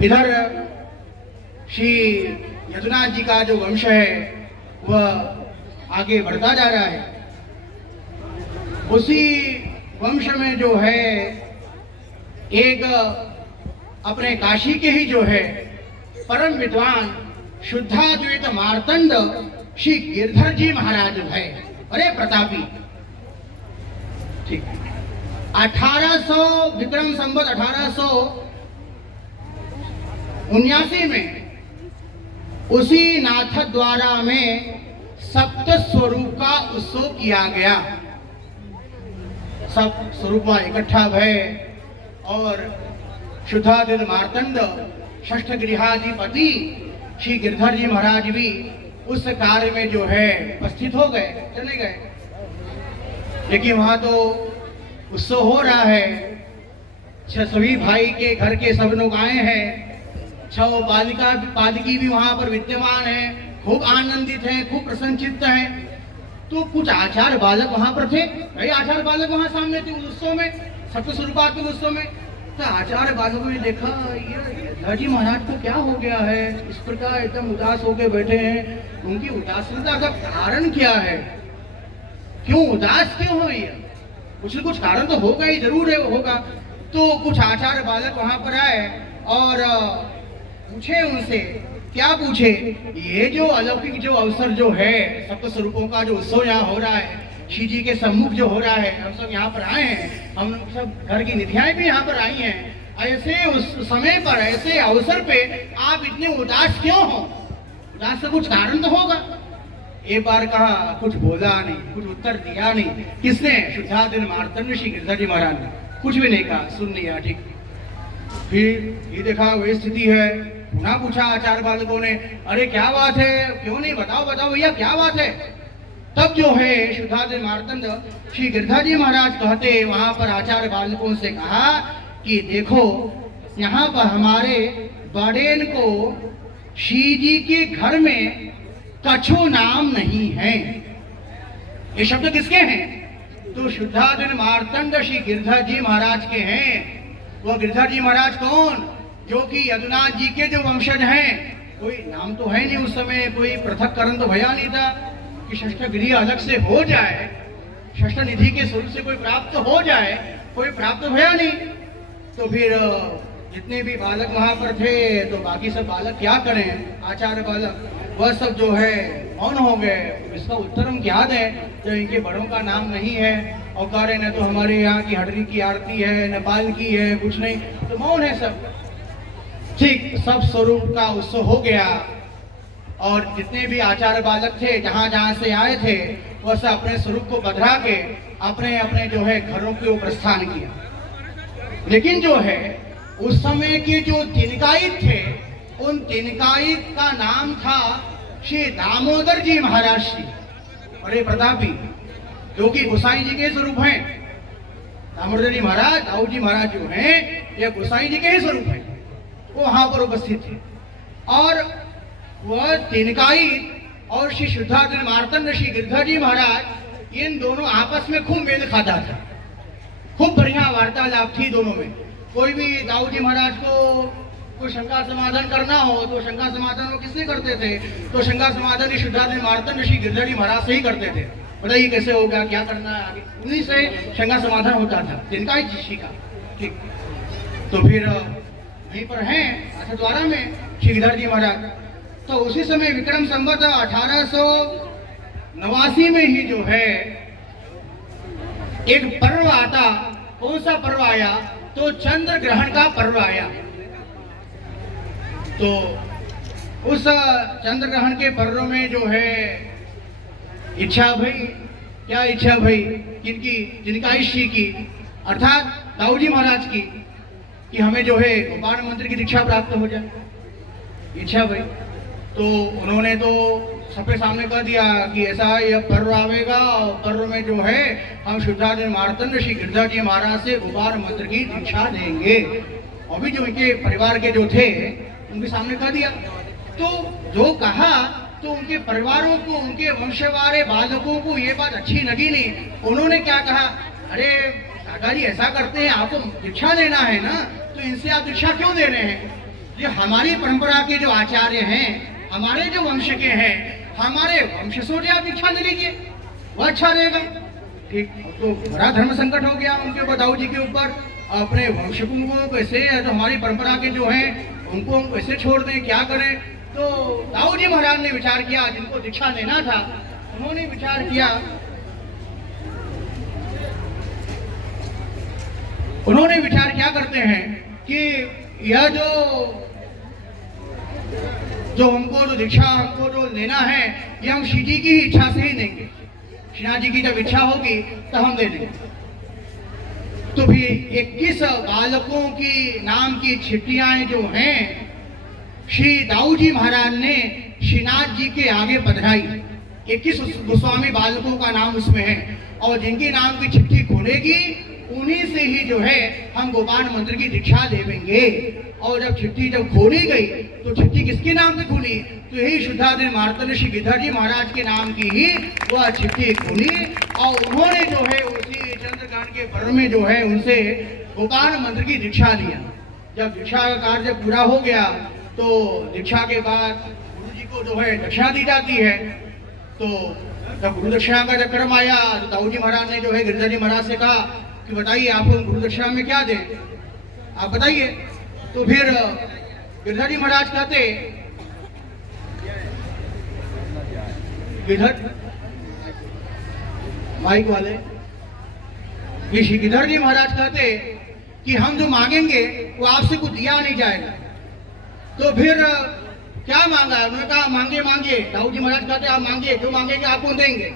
इधर श्री यदुनाथ जी का जो वंश है वह आगे बढ़ता जा रहा है। उसी वंश में जो है एक अपने काशी के ही जो है परम विद्वान शुद्धाद्वैत मार्तंड श्री गिरधर जी महाराज है। अरे प्रतापी, ठीक, 1800 विक्रम संवत 1879 में उसी नाथ द्वारा में सप्त स्वरूप का उत्सव किया गया। सब स्वरूप इकट्ठा भय और शुद्धाद्वैत मार्तंड षष्ठ गृहाधिपति श्री गिरधर जी महाराज भी उस कार्य में जो है उपस्थित हो गए, चले गए। लेकिन वहां तो उत्सव हो रहा है। सभी भाई के घर के सब लोग आए हैं। 6 पालिकी भी वहां पर विद्यमान है, खूब आनंदित हैं, खूब प्रसन्नचित्त हैं। तो कुछ आचार्य बालक वहां पर थे। भाई आचार्य बालक वहां सामने थे उत्सव में, सप्त स्वरूपात्मक उत्सव में। तो आचार्य बालकों ने देखा ये जी महाराज को क्या हो गया है, इस प्रकार एकदम उदास होकर बैठे हैं। उनकी उदासीनता का कारण क्या है? क्यों उदास क्यों हो? कुछ न कुछ कारण तो होगा ही, जरूर है होगा। तो कुछ आचार्य बालक वहां पर आए और पूछे उनसे, क्या पूछे? ये जो अलौकिक जो अवसर जो है सप्त स्वरूपों का जो उत्सव यहाँ हो रहा है, श्री जी के सम्मुख जो हो रहा है, हम सब यहाँ पर आए हैं, हम लोग सब घर की निधियाएं भी यहाँ पर आई हैं। ऐसे उस समय पर ऐसे अवसर पे आप इतने उदास क्यों हो? उदास का कुछ कारण तो होगा। एक बार कहा, कुछ बोला नहीं, कुछ उत्तर दिया नहीं। किसने? शुद्धाद्वैत मार्तंड श्री गिरधर जी महाराज ने कुछ भी नहीं कहा, सुन लिया, ठीक। फिर ये देखा वही स्थिति है। पुनः पूछा आचार्य बालकों ने, अरे क्या बात है, क्यों नहीं, बताओ बताओ भैया क्या बात है। तब जो है शुद्धाद्वैत मार्तंड श्री गिरधर जी महाराज कहते वहां पर आचार्य बालकों से कहा कि देखो यहाँ पर हमारे बड़ेन को श्री जी के घर में कछु नाम नहीं है। ये शब्द किसके हैं? तो शुद्धाद्वैत मार्तंड श्री गिरधर जी महाराज के हैं। वो गिरधर जी महाराज कौन? जो कि यदुनाथ जी के जो वंशज हैं। कोई नाम तो है नहीं उस समय, कोई पृथककरण तो भया नहीं था कि षष्ठ गृह अलग से हो जाए, षष्ठ निधि के स्वरूप से कोई प्राप्त हो जाए, कोई प्राप्त भया नहीं। तो फिर जितने भी बालक वहां पर थे तो बाकी सब बालक क्या करें, आचार्य बालक वह सब जो है मौन हो गए। इसका उत्तर हम क्या दें जब इनके बड़ों का नाम नहीं है और कह रहे न तो हमारे यहाँ की हटरी की आरती है, नेपाल की है, कुछ नहीं, तो मौन है सब। ठीक, सब स्वरूप का उत्सव हो गया और जितने भी आचार्य बालक थे जहां जहां से आए थे वह सब अपने स्वरूप को बधरा के अपने अपने जो है घरों के प्रस्थान किया। लेकिन जो है उस समय के जो तिनकायित थे, उन तिनकायित का नाम था श्री दामोदर जी महाराज श्री। बड़े प्रतापी, जो कि गोसाई जी के स्वरूप हैं। दामोदर जी महाराज, दाऊ जी महाराज जो हैं ये गोसाई जी के ही स्वरूप हैं। वो वहां पर उपस्थित थे और वह तिनकायित और श्री शुद्धाद्वैत मार्तंड श्री गिरधर जी महाराज, इन दोनों आपस में खूब मेल खाता था, खूब बढ़िया वार्तालाप थी दोनों में। कोई भी दाऊ जी महाराज को कोई शंका समाधान करना हो तो शंका समाधान वो किससे करते थे? तो शंका समाधान श्री शुद्धाद्वैत मार्तंड श्री गिरधर जी महाराज से ही करते थे। बताइए कैसे होगा, क्या करना है आगे, उन्हीं से शंका समाधान होता था, जिनका ही जिसी का। ठीक, तो फिर वहीं पर हैं अठद्वारा में श्री गिरधर जी महाराज। तो उसी समय विक्रम संवत 1889 में ही जो है एक पर्व आता। कौन सा पर्व आया? तो चंद्र ग्रहण का पर्व आया। तो उस चंद्र ग्रहण के पर्व में जो है इच्छा भई, क्या इच्छा भई? किनकी? जिनका ईश्वरी की, अर्थात दाऊ जी महाराज की, कि हमें जो है गोपाल मंत्र की दीक्षा प्राप्त हो जाए, इच्छा भई। तो उन्होंने तो सबके सामने कह दिया कि ऐसा यह पर्व आवेगा और पर्व में जो है हम शुद्धाद्वैत मार्तंड श्री गिरधर जी महाराज से गोपाल मंत्र की दीक्षा देंगे। और भी जो उनके परिवार के जो थे उनके सामने कह दिया। तो जो कहा तो उनके परिवारों को, उनके वंशवारे बालकों को ये बात अच्छी लगी नहीं। उन्होंने क्या कहा, अरे काका जी ऐसा करते हैं, आपको दीक्षा लेना है ना, तो इनसे आप दीक्षा क्यों दे रहे हैं? ये हमारी परंपरा के जो आचार्य हैं, हमारे जो वंश के हैं, हमारे वंश से आप दीक्षा ले लीजिए, वो अच्छा रहेगा। ठीक, तो बड़ा धर्म संकट हो गया उनके ऊपर, दाऊ जी के ऊपर। अपने वंशकों को कैसे, तो हमारी परंपरा के जो हैं उनको हम कैसे छोड़ दें, क्या करें? तो दाऊ जी महाराज ने विचार किया, जिनको दीक्षा लेना था उन्होंने विचार किया, उन्होंने विचार क्या करते हैं कि यह जो हमको जो दीक्षा हमको जो लेना है, ये हम श्री जी की ही इच्छा से ही देंगे। श्रीनाथ जी की जब इच्छा होगी तो हम दे देंगे। तो भी 21 बालकों की नाम की चिट्ठियां जो हैं श्री दाऊ जी महाराज ने श्रीनाथ जी के आगे पधराई। 21 गोस्वामी बालकों का नाम उसमें है, और जिनके नाम की चिट्ठी खोलेगी उन्हीं से ही जो है हम गोपाल मंत्र की दीक्षा देवेंगे। और जब चिट्ठी जब खोली गई तो चिट्ठी किसके नाम से खुली? तो यही शुद्धाद्वैत मार्तंड श्री गिरधर जी महाराज के नाम की ही वह चिट्ठी खुली। और उन्होंने जो है उसी चंद्रग्रहण के पर्व में जो है उनसे गोपाल मंत्र की दीक्षा लिया। जब दीक्षा का कार्य पूरा हो गया तो दीक्षा के बाद गुरु जी को जो है दक्षिणा दी जाती है। तो जब गुरु दक्षिणा का जब क्रम आया तो दाऊ जी महाराज ने जो है गिरधर जी महाराज से कहा कि बताइए आप गुरु दक्षिणा में क्या दें, आप बताइए। तो फिर गिरधर जी महाराज कहते, गिरधर माइक वाले, श्री गिरधर जी महाराज कहते कि हम जो मांगेंगे वो आपसे कुछ दिया नहीं जाएगा। तो फिर क्या मांगा? उन्होंने कहा मांगे मांगे। दाऊ जी महाराज कहते आप मांगे, जो मांगेंगे आपको देंगे।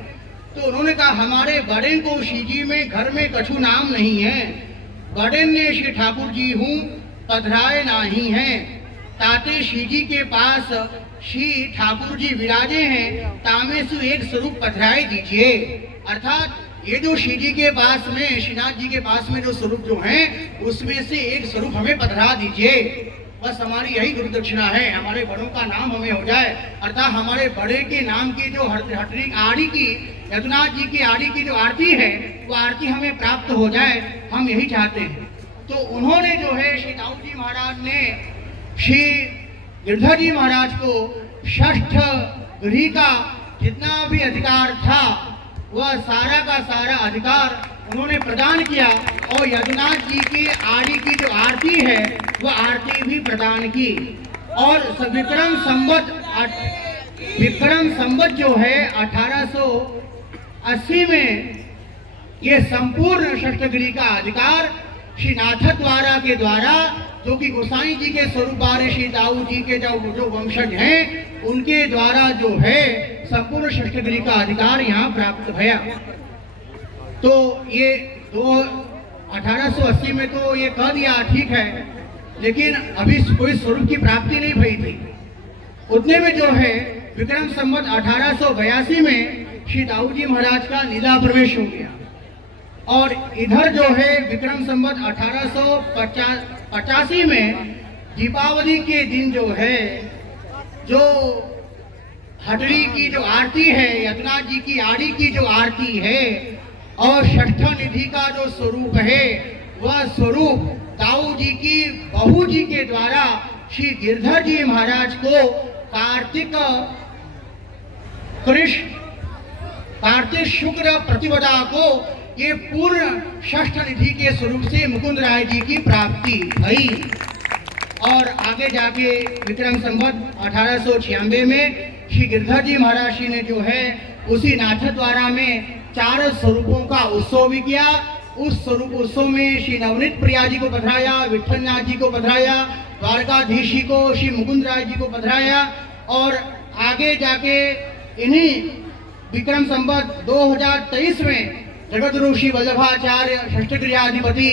तो उन्होंने कहा हमारे बड़े को श्री जी में घर में कछु नाम नहीं है, बड़े ने श्री ठाकुर जी हूँ पधराए नाही हैं, ताते श्री जी के पास श्री ठाकुर जी विराजे हैं, तामे से एक स्वरूप पधराए दीजिए। अर्थात ये जो श्री जी के पास में, श्रीनाथ जी के पास में जो स्वरूप जो हैं उसमें से एक स्वरूप हमें पधरा दीजिए। बस हमारी यही गुरु दक्षिणा है, हमारे बड़ों का नाम हमें हो जाए, अर्थात हमारे बड़े के नाम की जो हटरी आड़ी की, यदुनाथ जी की आड़ी की जो आरती है वो आरती हमें प्राप्त हो जाए, हम यही चाहते हैं। तो उन्होंने जो है श्री दाऊ जी महाराज ने श्री गिरधर जी महाराज को षष्ठ गृह का जितना भी अधिकार था वह सारा का सारा अधिकार उन्होंने प्रदान किया, और यदुनाथ जी की आड़ी की जो आरती है वह आरती भी प्रदान की। और विक्रम संवत जो है 1880 में ये संपूर्ण षष्ठगिरी का अधिकार श्री नाथ द्वारा के द्वारा, जो कि गोसाई जी के स्वरूप वाले श्री दाऊ जी के जो वंशज हैं उनके द्वारा जो है संपूर्ण षष्ठगिरी का अधिकार यहाँ प्राप्त भया। तो ये 1880 में तो ये कह दिया ठीक है, लेकिन अभी कोई स्वरूप की प्राप्ति नहीं भई थी। उतने में जो है विक्रम संवत 1882 में श्री दाऊ जी महाराज का लीला प्रवेश हो गया। और इधर जो है विक्रम संवत 1885 में दीपावली के दिन जो है, जो हटरी की जो आरती है, यदुनाथ जी की आड़ी की जो आरती है और षष्ठ निधि का जो स्वरूप है, वह स्वरूप ताऊ जी की बहू जी के द्वारा श्री गिरधर जी महाराज को कार्तिक शुक्र प्रतिपदा को ये पूर्ण षष्ठ निधि के स्वरूप से मुकुंद राय जी की प्राप्ति भई। और आगे जाके विक्रम संवत 1896 में श्री गिरधर जी महाराज जी ने जो है उसी नाथ द्वारा में 4 स्वरूपों का उत्सव भी किया। उस स्वरूप उत्सव में श्री नवनीत प्रिया जी को पधराया, विठल नाथ जी को पधराया, द्वारकाधीश जी को, श्री मुकुंद राय जी को पधराया। और आगे जाके इन्हीं विक्रम संवत 2023 में जगत गुरु श्री वल्लभाचार्य षष्ठगृहाधिपति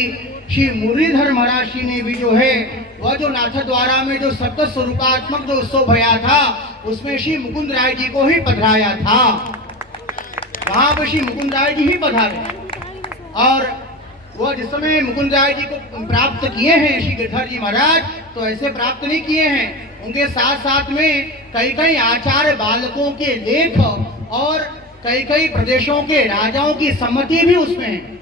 श्री मुरलीधर महाराज जी ने भी जो है वह जो नाथ द्वारा में जो सप्त स्वरूपात्मक जो उत्सव भया था उसमें श्री मुकुंद राय जी को ही पधराया था। वहां पर श्री मुकुंद राय जी ही पधारे और वह जिस समय मुकुंद राय जी को प्राप्त किए हैं श्री गिरधर जी महाराज, तो ऐसे प्राप्त नहीं किए हैं। उनके साथ साथ में कई कई आचार्य बालकों के लेख और कई कई प्रदेशों के राजाओं की सम्मति भी उसमें है।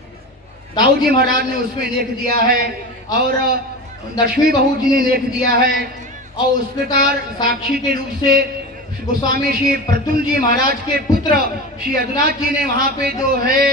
दाऊ जी महाराज ने उसमें लेख दिया है और दशमी बहू जी ने लेख दिया है। और उस प्रकार साक्षी के रूप से गोस्वामी श्री प्रद्युम्न जी महाराज के पुत्र श्री यदुनाथ जी ने वहाँ पे जो है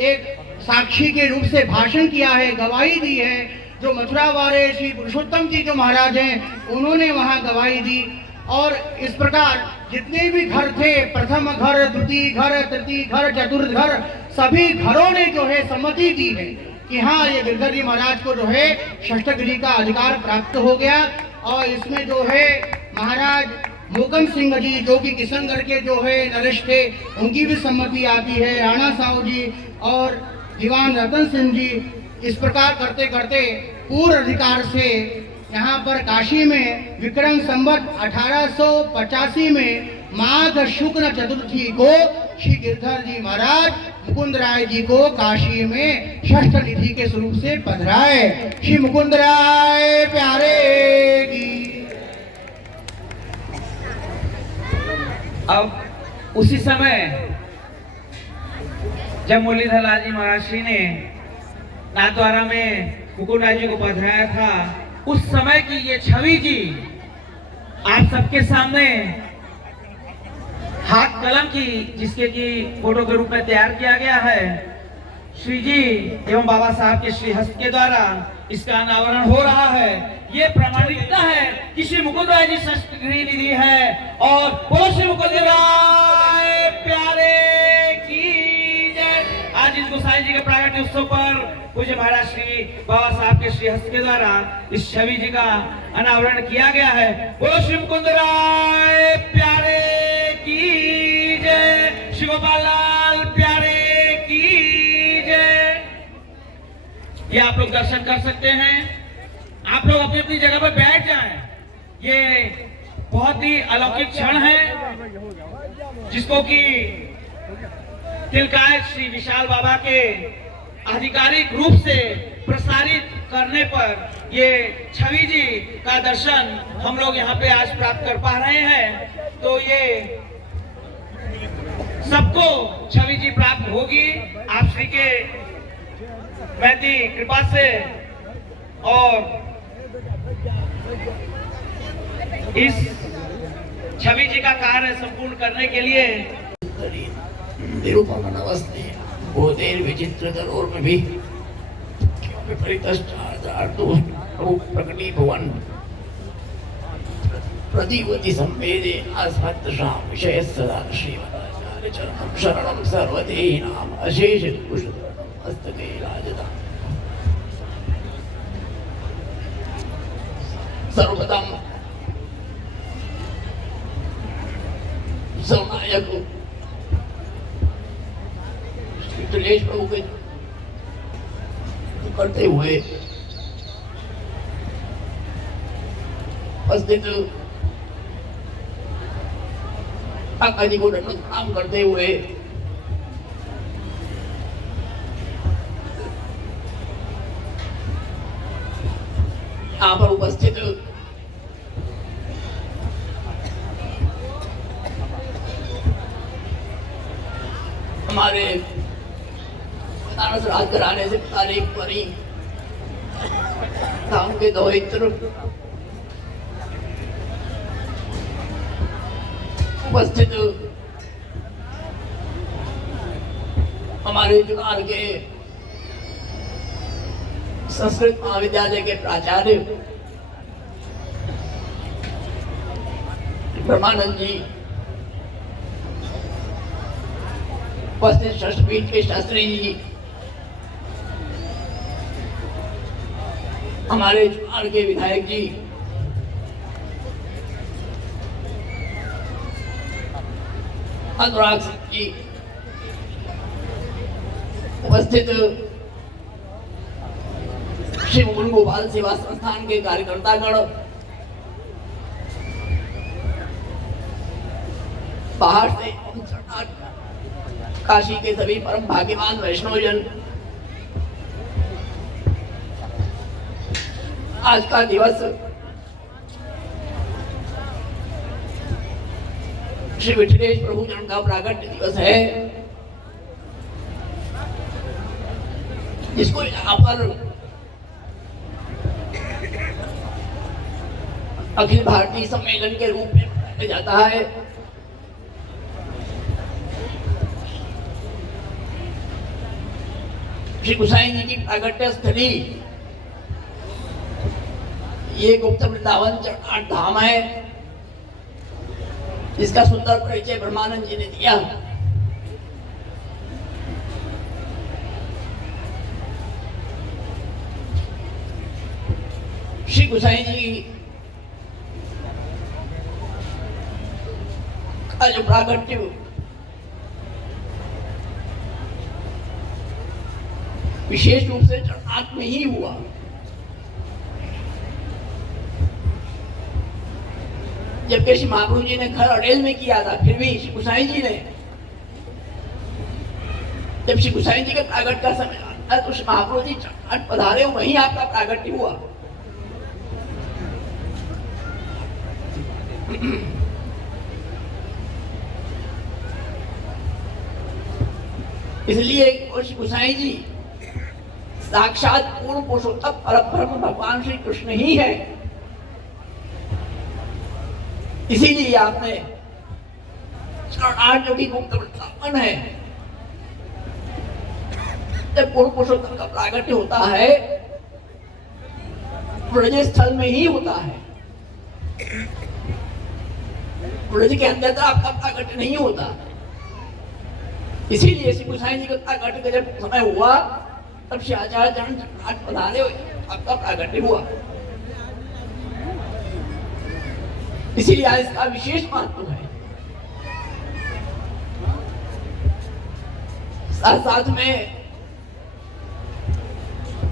एक साक्षी के रूप से भाषण किया है, गवाही दी है। जो मथुरा वाले श्री पुरुषोत्तम जी जो महाराज हैं उन्होंने वहाँ गवाही दी। और इस प्रकार जितने भी घर थे, प्रथम घर, द्वितीय घर, तृतीय घर, चतुर्थ घर, सभी घरों ने जो है सम्मति दी है कि हाँ ये गिरधर जी महाराज को जो है षष्ठगिरी का अधिकार प्राप्त हो गया। और इसमें जो है महाराज मोकम सिंह जी जो कि किशनगढ़ के जो है नरेश थे उनकी भी सम्मति आती है, राणा साहू जी और दीवान रतन सिंह जी। इस प्रकार करते करते पूर्ण अधिकार से यहाँ पर काशी में विक्रम संवत 1885 में माघ शुक्ल चतुर्थी को श्री गिरधर जी महाराज मुकुंद राय जी को काशी में षष्ठ निधि के स्वरूप से पधराए। श्री मुकुंद राय प्यारे की। अब उसी समय जब मुरलीधर लाल जी महाराज श्री ने नाथद्वारा में मुकुंद राय जी को पधराया था, उस समय की ये छवि जी आप सबके सामने हाथ कलम की जिसके की फोटो के रूप में तैयार किया गया है, श्री जी एवं बाबा साहब के श्री हस्त के द्वारा इसका अनावरण हो रहा है। ये प्रमाणिकता है कि श्री मुकुंद राय जी षष्ठगिरी निधि है। और बोलो श्री मुकुंद राय प्यारे की जय। आज इस गोसाई जी के प्रागट्य उत्सव पर पूज्य महाराज श्री बाबा साहब के श्री हस्त के द्वारा इस छवि जी का अनावरण किया गया है। बोलो श्री मुकुंद राय प्यारे की जय। श्री गोपाल लाल प्यारे की जय। ये आप लोग दर्शन कर सकते हैं। आप लोग अपनी अपनी जगह पर बैठ जाएं। ये बहुत ही अलौकिक क्षण है जिसको कि तिलकाय श्री विशाल बाबा के आधिकारिक रूप से प्रसारित करने पर ये छवि जी का दर्शन हम लोग यहाँ पे आज प्राप्त कर पा रहे हैं। तो ये सबको छवि जी प्राप्त होगी आप श्री के महती कृपा से। और इस छवि जी का कार्य संपूर्ण करने के लिए निरुपमनवस्ते भूतेर विचित्रतरोर में भी प्रकटीभवन प्रदीवति संवेदे अस्मत्शाम विषय सदा श्रीमदाचार्य चरणं शरणं सर्वदेहिनाम अशेष कुशलम् मस्तके राजताम् सर्वप्रथम सर्वनायक तुलेश प्रभु के करते हुए उपस्थित काका जी को दंडवत प्रणाम करते हुए यहाँ पर उपस्थित हमारे बनारस राज घराने से तारीफ परी धाम के दोहित्र उपस्थित हमारे जुगाड़ के संस्कृत महाविद्यालय के प्राचार्य ब्रह्मानंद जी, उपस्थित शस्त्रपीठ के शास्त्री जी, हमारे जुगाड़ के विधायक जी, अनुराग सिंह जी, उपस्थित श्री मुकुंद गोपाल सेवा संस्थान के कार्यकर्तागण, बाहर से काशी के सभी परम भाग्यवान वैष्णवजन, आज का दिवस श्री विठलेश प्रभु जन का प्राकट्य दिवस है, जिसको यहाँ पर अखिल भारतीय सम्मेलन के रूप में मनाया जाता है। श्री गोसाई जी की प्राकट्य स्थली ये गुप्त वृंदावन चरणाट धाम है, इसका सुंदर परिचय ब्रह्मानंद जी ने दिया। श्री गोसाई जी का जो प्राकट्य विशेष रूप से चरणाट में ही हुआ, जबकि श्री महाप्रभु जी ने घर अड़ेल में किया था, फिर भी श्री गोसाई जी ने जब श्री गोसाई जी के प्राकट्य का समय आता तो श्री महाप्रभु जी चरणाट पधारे, वहीं आपका प्राकट्य हुआ। इसलिए श्री गोसाई जी साक्षात पूर्ण पुरुषोत्तम परब्रह्म भगवान श्री कृष्ण ही है। इसीलिए आपने चरणाट जो कि गुप्त वृंदावन है, जब पूर्ण पुरुषोत्तम का प्राकट्य होता है ब्रज स्थल में ही होता है, ब्रज के अंदर आपका प्राकट्य नहीं होता। इसीलिए श्री गोसाई जी का प्राकट्य का जब समय हुआ तब श्री आचार्य चरण चरणाट पधारे, आपका प्राकट्य हुआ। इसीलिए आज इसका विशेष महत्व है। साथ साथ में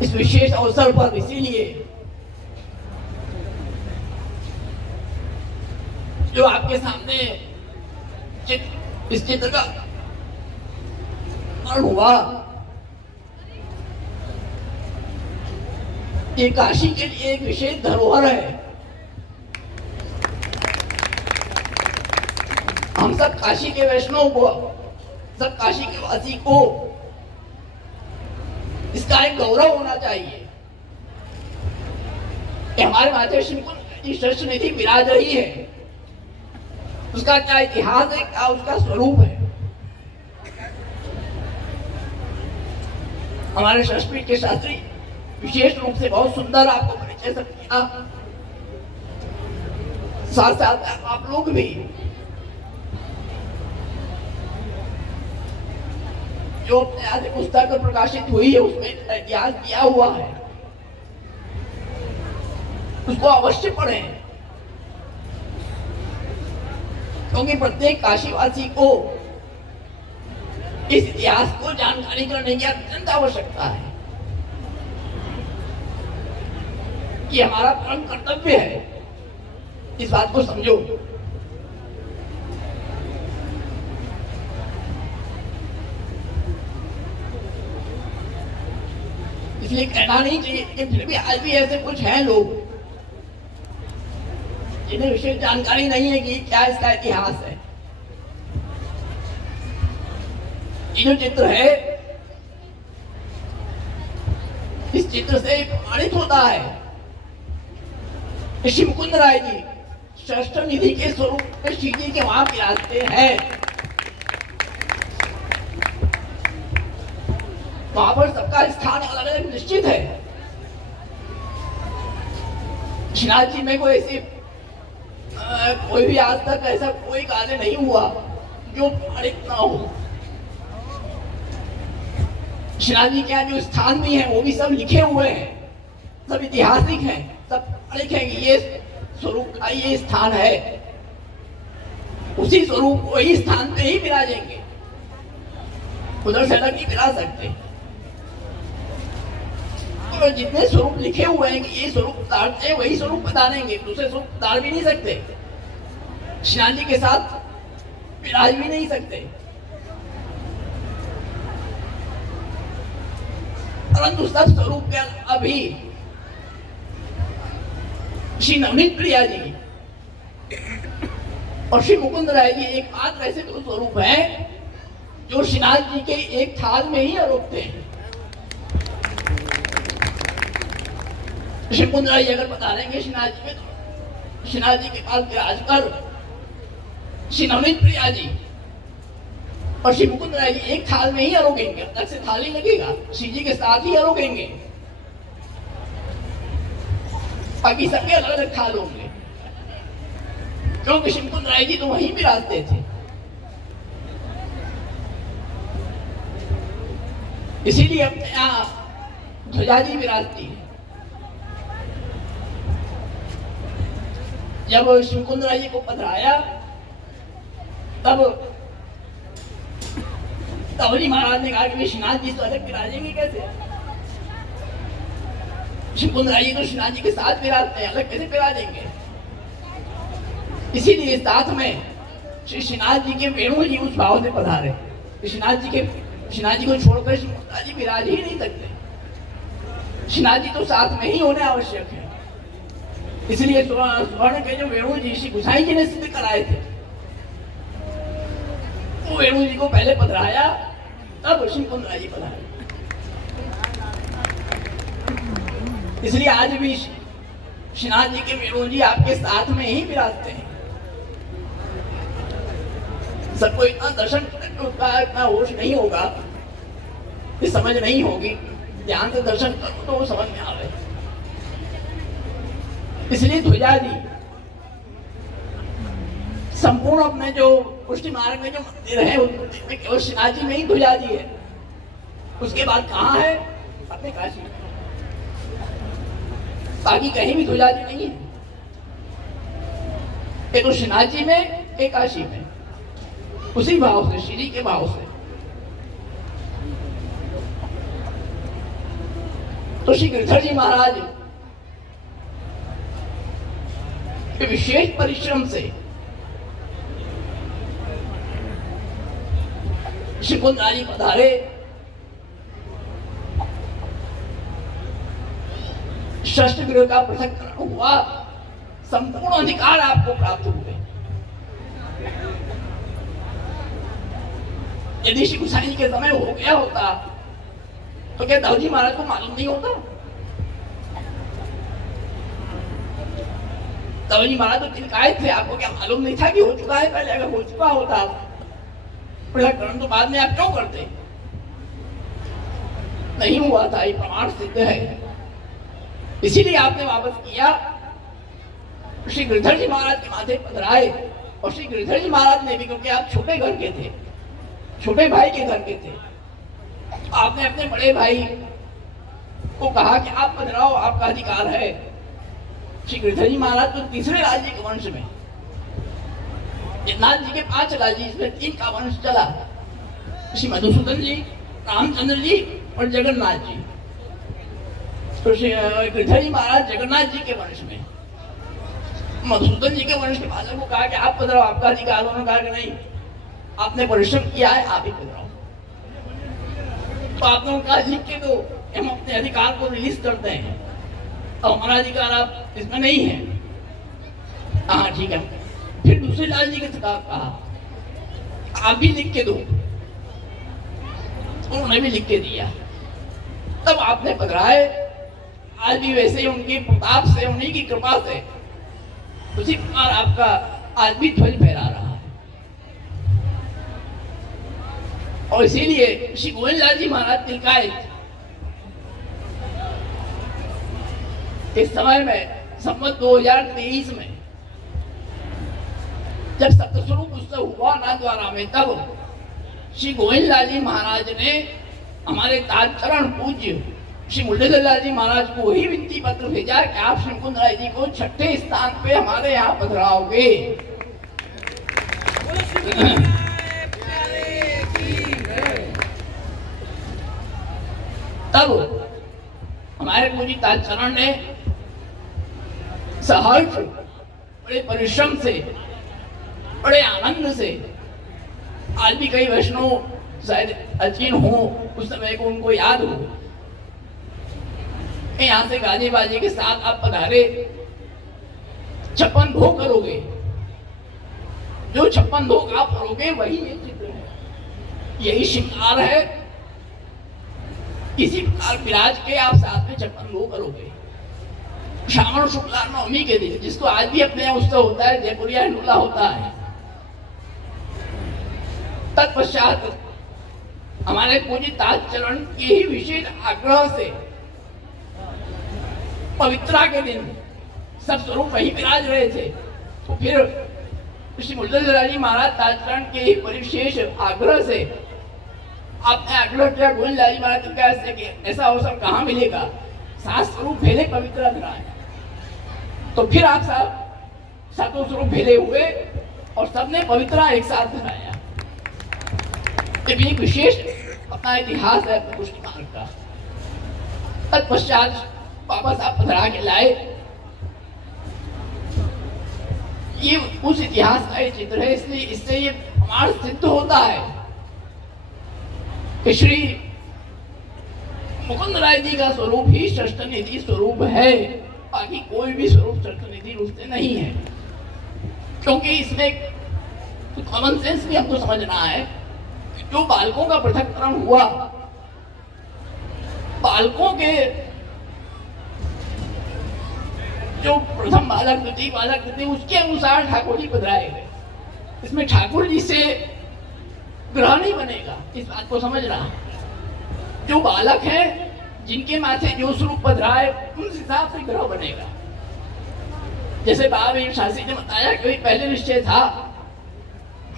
इस विशेष अवसर पर इसीलिए जो आपके सामने इस चित्र का निर्माण हुआ, ये काशी के लिए एक विशेष धरोहर है। हम सब काशी के वैष्णव को, सब काशी के वासी को इसका एक गौरव होना चाहिए कि हमारे माता श्री जी श्रेष्ठ निधि विराज रही है, उसका क्या इतिहास है, क्या उसका स्वरूप है। हमारे शस्त्रपीठ के शास्त्री विशेष रूप से बहुत सुंदर आपको परिचय सब किया, साथ साथ आप लोग भी जो पुस्तक प्रकाशित हुई है उसमें इतिहास दिया हुआ है, उसको अवश्य पढ़ें, क्योंकि प्रत्येक काशीवासी को इस इतिहास को जानकारी करने की अत्यंत आवश्यकता है। ये हमारा परम कर्तव्य है, इस बात को समझो। इसलिए कहना नहीं चाहिए, लेकिन फिर भी आज भी ऐसे कुछ हैं लोग जिन्हें विशेष जानकारी नहीं है कि क्या इसका इतिहास है। ये जो चित्र है, इस चित्र से प्रमाणित होता है ऋषि मुकुंद राय जी षष्ठ निधि के स्वरूप में श्री जी के वहां विराजते हैं। वहां पर सबका स्थान अलग अलग निश्चित है। श्रीनाथ जी में कोई ऐसी कोई भी आज तक ऐसा कोई कार्य नहीं हुआ जो प्रमाणित ना हो। श्रीनाथ जी के यहाँ जो स्थान भी है वो भी सब लिखे हुए हैं, सब ऐतिहासिक हैं, सब लिखेंगे ये स्वरूप का ये स्थान है, उसी स्वरूप वही स्थान पे ही विराजेंगे, उधर से अलग नहीं विराज सकते। और जितने स्वरूप लिखे हुए हैं कि ये स्वरूप उतारते हैं वही स्वरूप बताएंगे, दूसरे स्वरूप उतार भी नहीं सकते, श्रीनाथ जी के साथ विराज भी नहीं सकते। परंतु सब स्वरूप के अभी श्री नवनीत प्रिया जी और श्री मुकुंद राय जी एकमात्र ऐसे दो स्वरूप हैं जो श्रीनाथ जी के एक थाल में ही आरोपते हैं। श्री मुकुंद राय जी अगर बता देंगे श्रीनाथ जी में, तो श्रीनाथ जी के पास विराज कर श्री नवनीत प्रिया जी और श्री मुकुंद राय जी एक थाल में ही आरोगेंगे, अलग से थाल ही लगेगा, श्री जी के साथ ही आरोगेंगे, बाकी सबके अलग अलग थाल होंगे, क्योंकि श्री मुकुंद राय जी तो वहीं विराजते थे। इसीलिए अपने यहाँ ध्वजा जी विराजती है। जब श्री मुकुंद राय जी को पधराया तब तवली महाराज ने कहा कि श्रीनाथ जी तो अलग विराजेंगे कैसे, श्री मुकुंद राय जी तो श्रीनाथ जी के साथ विराजते हैं, अलग कैसे विराजेंगे। इसीलिए साथ में श्री श्रीनाथ जी के वेणु जी उस भाव से पधारे, श्रीनाथ जी को छोड़कर श्री मुकुंद राय जी विराज ही नहीं सकते, श्रीनाथ जी तो साथ में ही होने आवश्यक है। इसलिए स्वर्ण के जो वेणु जी श्री गुसाई जी ने सिद्ध कराए थे, वो वेणु जी को पहले पधराया, तब श्री मुकुंद राय जी पधारे। इसलिए आज भी श्रीनाथ जी के वेणु जी आपके साथ में ही विराजते हैं। सबको इतना दर्शन का इतना होश नहीं होगा, ये समझ नहीं होगी, ध्यान से दर्शन करो तो वो समझ में आवे। इसलिए ध्वजा जी संपूर्ण अपने जो पुष्टि मार्ग में जो मंदिर है उस मंदिर में केवल श्रीनाथ जी में ही ध्वजा जी है। उसके बाद कहाँ है? अपने काशी में, बाकी कहीं भी ध्वजा जी नहीं है। एक तो श्रीनाथ जी में, एक काशी में, उसी भाव से, श्री जी के भाव से। तो श्री गिरधर जी महाराज विशेष परिश्रम से श्री मुकुंद राय जी पधारे, षष्ठ गृह का पृथक्करण हुआ, संपूर्ण अधिकार आपको प्राप्त हुए। यदि श्री गुसाई जी के समय हो गया होता तो क्या दाऊजी महाराज को मालूम नहीं होता? दाऊजी महाराज तो तिलकाए थे, आपको क्या मालूम नहीं था कि हो चुका है? पहले अगर हो चुका होता पृथक्करण तो बाद में आप क्यों करते? नहीं हुआ था, ये प्रमाण सिद्ध है। इसीलिए आपने वापस किया। श्री गिरधर जी महाराज के माथे पधराए, और श्री गिरधर जी महाराज ने भी, क्योंकि आप छोटे घर के थे, छोटे भाई के घर के थे, आपने अपने बड़े भाई को कहा कि आप पधराओ, आपका अधिकार है। श्री गिरधर जी महाराज तो तीसरे राज्य के वंश में, नाथ जी के 5 राज्य, इसमें 3 का वंश चला, श्री मधुसूदन जी, रामचंद्र जी और जगन्नाथ जी। तो श्री गिरधर जी महाराज जगन्नाथ जी के वंश में, मधुसूदन जी के वंश के बालक को कहा कि आप पधराओ, आपका अधिकार। उन्होंने कहा कि नहीं, आपने परिश्रम किया है, आप ही पधराओ। तो आपने उनका लिख के दो, हम अपने अधिकार को रिलीज करते हैं, और हमारा अधिकार आप इसमें नहीं है। हाँ ठीक है। फिर दूसरे लाल जी के कहा आप भी लिख के दो, उन्होंने भी लिख के दिया। तब आपने पधराए, आज भी वैसे ही उनकी प्रताप से, उन्हीं की कृपा से उसी प्रकार आपका आज भी ध्वज फहरा रहा है। और इसीलिए श्री गोविंद लाल जी महाराज तिलकायत इस समय में संवत 2023 में जब सप्तस्वरूप उत्सव हुआ नाथद्वारा में, तब श्री गोविंद लाल जी महाराज ने हमारे ताज चरण पूज्य श्री मुरलीधर लाल जी महाराज को वही विनती पत्र भेजा कि आप श्री मुकुंद राय जी को 6ठे स्थान पे हमारे यहाँ पधराओगे। तब हमारे पूज्य ताज चरण ने सहर्ष, बड़े परिश्रम से, बड़े आनंद से, आज भी कई वैष्णव शायद अचीन हो, उस समय को उनको याद हो, यहाँ से गाजे बाजे के साथ आप पधारे, 56 भोग करोगे। जो 56 भोग आप करोगे वही ये चित्र है, यही श्रृंगार है। इसी प्रकार विराज के आप साथ में 56 भोग करोगे। श्रावण शुक्ला नवमी के दिन, जिसको आज भी अपने यहाँ उत्सव होता है, जयपुरिया हिंडोला होता है, तत्पश्चात हमारे पूज्य ताज चरण के ही विशेष आग्रह से पवित्रा के दिन सब स्वरूप वही विराज रहे थे। तो फिर श्री मुरलीधर जी महाराज ताजचरण के ही परिशेष आग्रह से आपने आग्रह किया गोविंद लाल जी महाराज से कि ऐसा अवसर कहाँ मिलेगा, सात स्वरूप भेले पवित्रा धराए। तो फिर आप सातों स्वरूप भेले हुए और सबने पवित्रा एक साथ धराया। ये भी एक विशेष अपना इतिहास है पुष्टि मार्ग का। तत्पश्चात वापस आप पधरा के लाए। ये उस इतिहास का चित्र है, इसलिए इससे ये प्रमाण सिद्ध होता है कि श्री मुकुंद राय जी का स्वरूप ही षष्ठनिधि स्वरूप है, बाकी कोई भी स्वरूप षष्ठनिधि रूप से नहीं है। क्योंकि इसमें कॉमन सेंस भी हमको समझना है। जो बालकों का पृथक्करण हुआ, बालकों के जो प्रथम बालक, द्वितीय बालक, तृतीय, उसके अनुसार ठाकुर जी पधराए गए। इसमें ठाकुर जी से ग्रह नहीं बनेगा, इस बात को समझ रहा। जो बालक है, जिनके माथे जो स्वरूप पधराए, उस हिसाब से ग्रह बनेगा। जैसे बाबा शास्त्री ने बताया कि पहले निश्चय था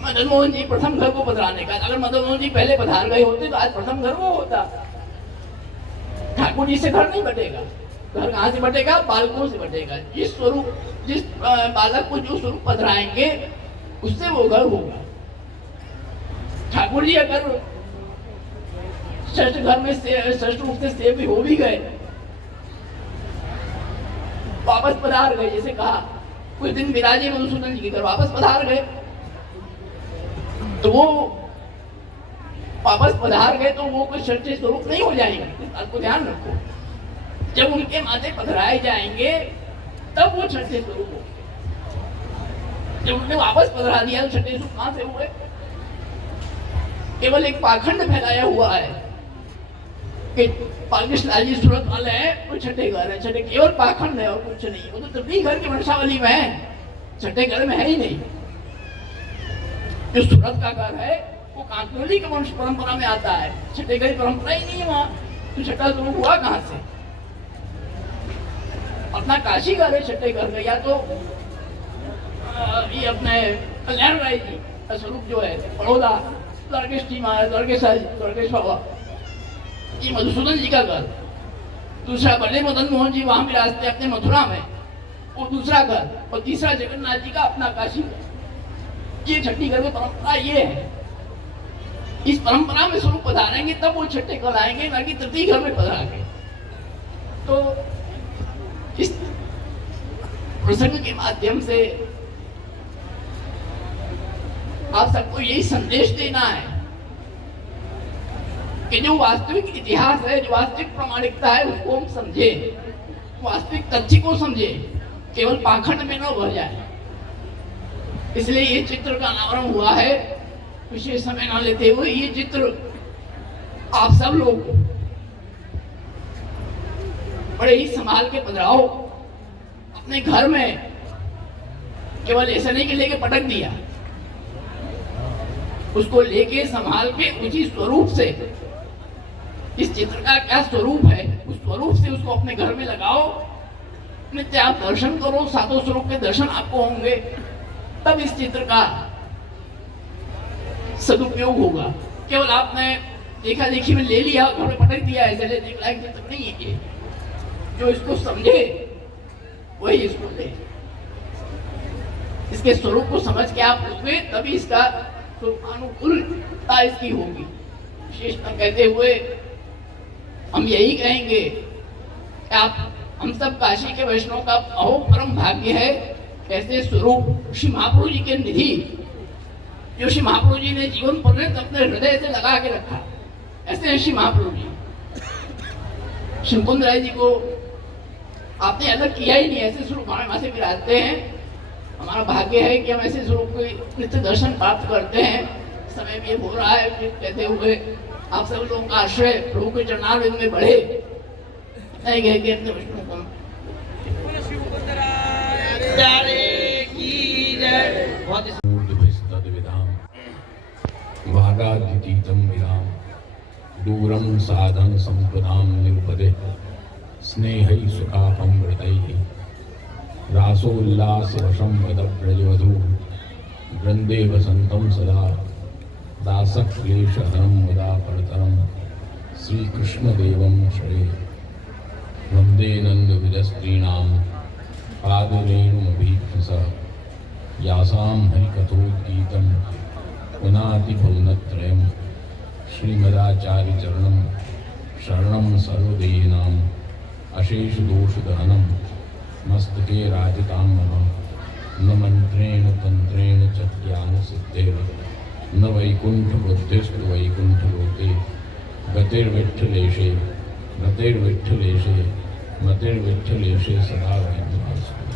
मदन मोहन जी प्रथम घर को पधराने का। अगर मदन मोहन जी पहले पधार गए होते तो आज प्रथम घर वो होता। ठाकुर जी से घर नहीं बटेगा। घर कहाँ से बटेगा? बालकों से बटेगा। जिस स्वरूप, जिस बालक को जो स्वरूप पधराएंगे उससे वो घर होगा। ठाकुर जी अगर षष्ठ घर में षष्ठ रूप से सेव हो भी गए, वापस पधार गए, जैसे कहा कुछ दिन विराजे मधुसूदन जी के घर वापस पधार गए, तो वो वापस पधार गए तो वो कोई षष्ठी स्वरूप नहीं हो जाएंगे। इस बात को ध्यान रखो। जब उनके माथे पधराए जाएंगे तब वो छठे स्वरूप होंगे। जब उन्होंने वापस पधरा दिया तो छठे स्वरूप कहां से हुए? केवल एक पाखंड फैलाया हुआ है कि पालकृष्ण लाल जी सूरत वाले हैं, वो छठे घर है। छठे केवल पाखंड है और कुछ नहीं। वो तो तभी घर की वंशावली में है, छठे घर में है ही नहीं। जो सूरत का घर है वो कांकरोली के वंश परंपरा में आता है। छठे घर की परंपरा ही नहीं है वहां, तो छठा स्वरूप हुआ कहां से? अपना काशी घर है छठे घर का, या तो ये अपने कल्याण राय जी का स्वरूप जो है बड़ौदा, द्वारकेश जी महाराज, द्वारकेश बाबा, ये मधुसूदन जी का घर। दूसरा बड़े मदन मोहन जी वहां विराजते अपने मथुरा में, वो दूसरा घर। और तीसरा जगन्नाथ जी का अपना काशी घर। ये छठी घर में परंपरा ये है। इस परंपरा में स्वरूप पधारेंगे तब वो छठे घर आएंगे, ना कि तृतीय घर में पधारेंगे। तो इस प्रसंग के माध्यम से आप सबको यही संदेश देना है कि जो वास्तविक इतिहास है, जो वास्तविक प्रामाणिकता है, उसको हम समझे, वास्तविक तथ्य को समझे, केवल पाखंड में न भर जाए। इसलिए ये चित्र का अनावरण हुआ है। विशेष समय न लेते हुए ये चित्र आप सब लोग बड़े ही संभाल के पधराओ अपने घर में। केवल ऐसा नहीं कि लेके पटक दिया, उसको लेके संभाल के उचित स्वरूप से, इस चित्र का क्या स्वरूप है उस स्वरूप से उसको अपने घर में लगाओ। नित्य आप दर्शन करो, सातों स्वरूप के दर्शन आपको होंगे, तब इस चित्र का सदुपयोग होगा। केवल आपने देखा देखी में ले लिया, घर में पटक दिया, ऐसे ले देख लायक चित्र नहीं है ये। जो इसको समझे वही इसको ले, इसके स्वरूप को समझ के आप लोगे, तभी इसका स्वरूपानुकूलता इसकी होगी। विशेषता कहते हुए हम यही कहेंगे कि आप हम सब काशी के वैष्णव का अहो परम भाग्य है। ऐसे स्वरूप श्री महाप्रभु जी के निधि, जो श्री महाप्रभु जी ने जीवन पर्यंत अपने हृदय से लगा के रखा, ऐसे हैं श्री महाप्रभु जी। श्री मुकुंद राय जी को आपने अलग किया ही नहीं, ऐसे स्वरूप हमारे वहां से विराजते हैं। हमारा भाग्य है कि हम ऐसे स्वरूप को नित्य दर्शन प्राप्त करते हैं। समय भी हो रहा है कहते हुए आप सब लोगों का आश्रय प्रभु के चरणारविंद में बढ़े। नहीं गए कि अपने विष्णु को वागादितीतं विराम दूरं साधन संपदां निरुपदे स्नेहै सुखापं वृतैः रासोल्लासवशं वदव्रजवधू वृन्दे वसन्तं सदा दासक्लेशहरं मुदा परतरं श्रीकृष्णदेवं शरे वन्दे नन्दविजस्त्रीणां पादरेणुमभीप्स यासां हरिकथोद्गीतं पुनातिभुवनत्रयं श्रीमदाचार्यचरणं शरणं सर्वदेहिनां अशेषदोषदहनं मस्तके राजितां मम न मन्त्रेण तन्त्रेण च ज्ञानसिद्धेन न वैकुण्ठबुद्धिस्तु वैकुण्ठलोके गतिर्विठ्ठलेशे मतिर्विठ्ठलेशे सदा वैद्यवासुदेव।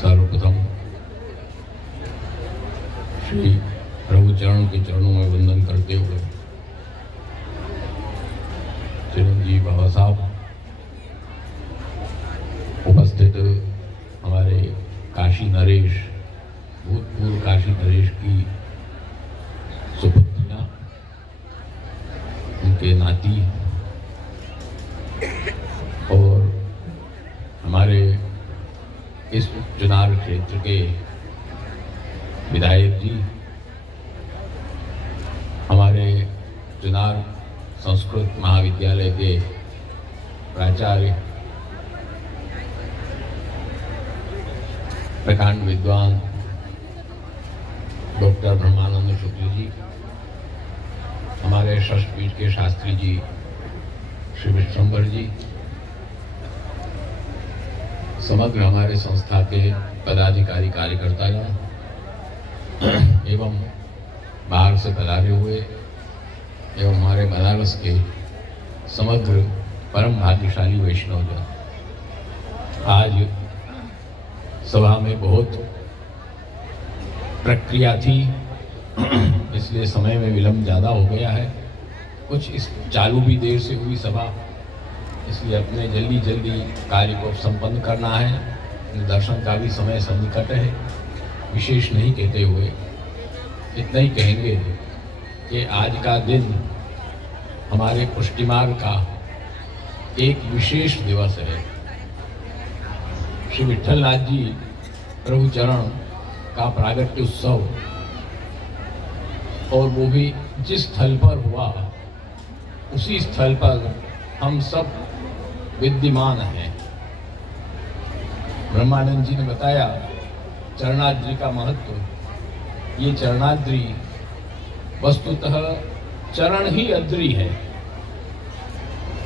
सर्वप्रथम श्री प्रभु चरण के चरणों में वंदन करते हुए चिरंजीव बाबा साहब, उपस्थित हमारे काशी नरेश, भूतपूर्व काशी नरेश की सुपुत्रियां, उनके नाती और हमारे इस चुनार क्षेत्र के विधायक जी, हमारे चुनार संस्कृत महाविद्यालय के प्राचार्य, प्रकांड विद्वान डॉक्टर ब्रह्मानंद शुक्ल जी, हमारे षष्ठपीठ के शास्त्री जी श्री विश्वम्भर जी, समग्र हमारे संस्था के पदाधिकारी कार्यकर्तागण एवं बाहर से पधारे हुए एवं हमारे बनारस के समग्र परम भाग्यशाली वैष्णवजन, आज सभा में बहुत प्रक्रिया थी, इसलिए समय में विलंब ज़्यादा हो गया है। कुछ इस चालू भी देर से हुई सभा, इसलिए अपने जल्दी कार्य को संपन्न करना है। दर्शन का भी समय सन्निकट है। विशेष नहीं कहते हुए इतना ही कहेंगे कि आज का दिन हमारे पुष्टि मार्ग का एक विशेष दिवस है। श्री विट्ठलनाथ जी प्रभु चरण का प्रागट्य उत्सव, और वो भी जिस स्थल पर हुआ उसी स्थल पर हम सब विद्यमान हैं। ब्रह्मानंद जी ने बताया चरणाद्रि का महत्व। ये चरणाद्रि वस्तुतः चरण ही अद्रि है,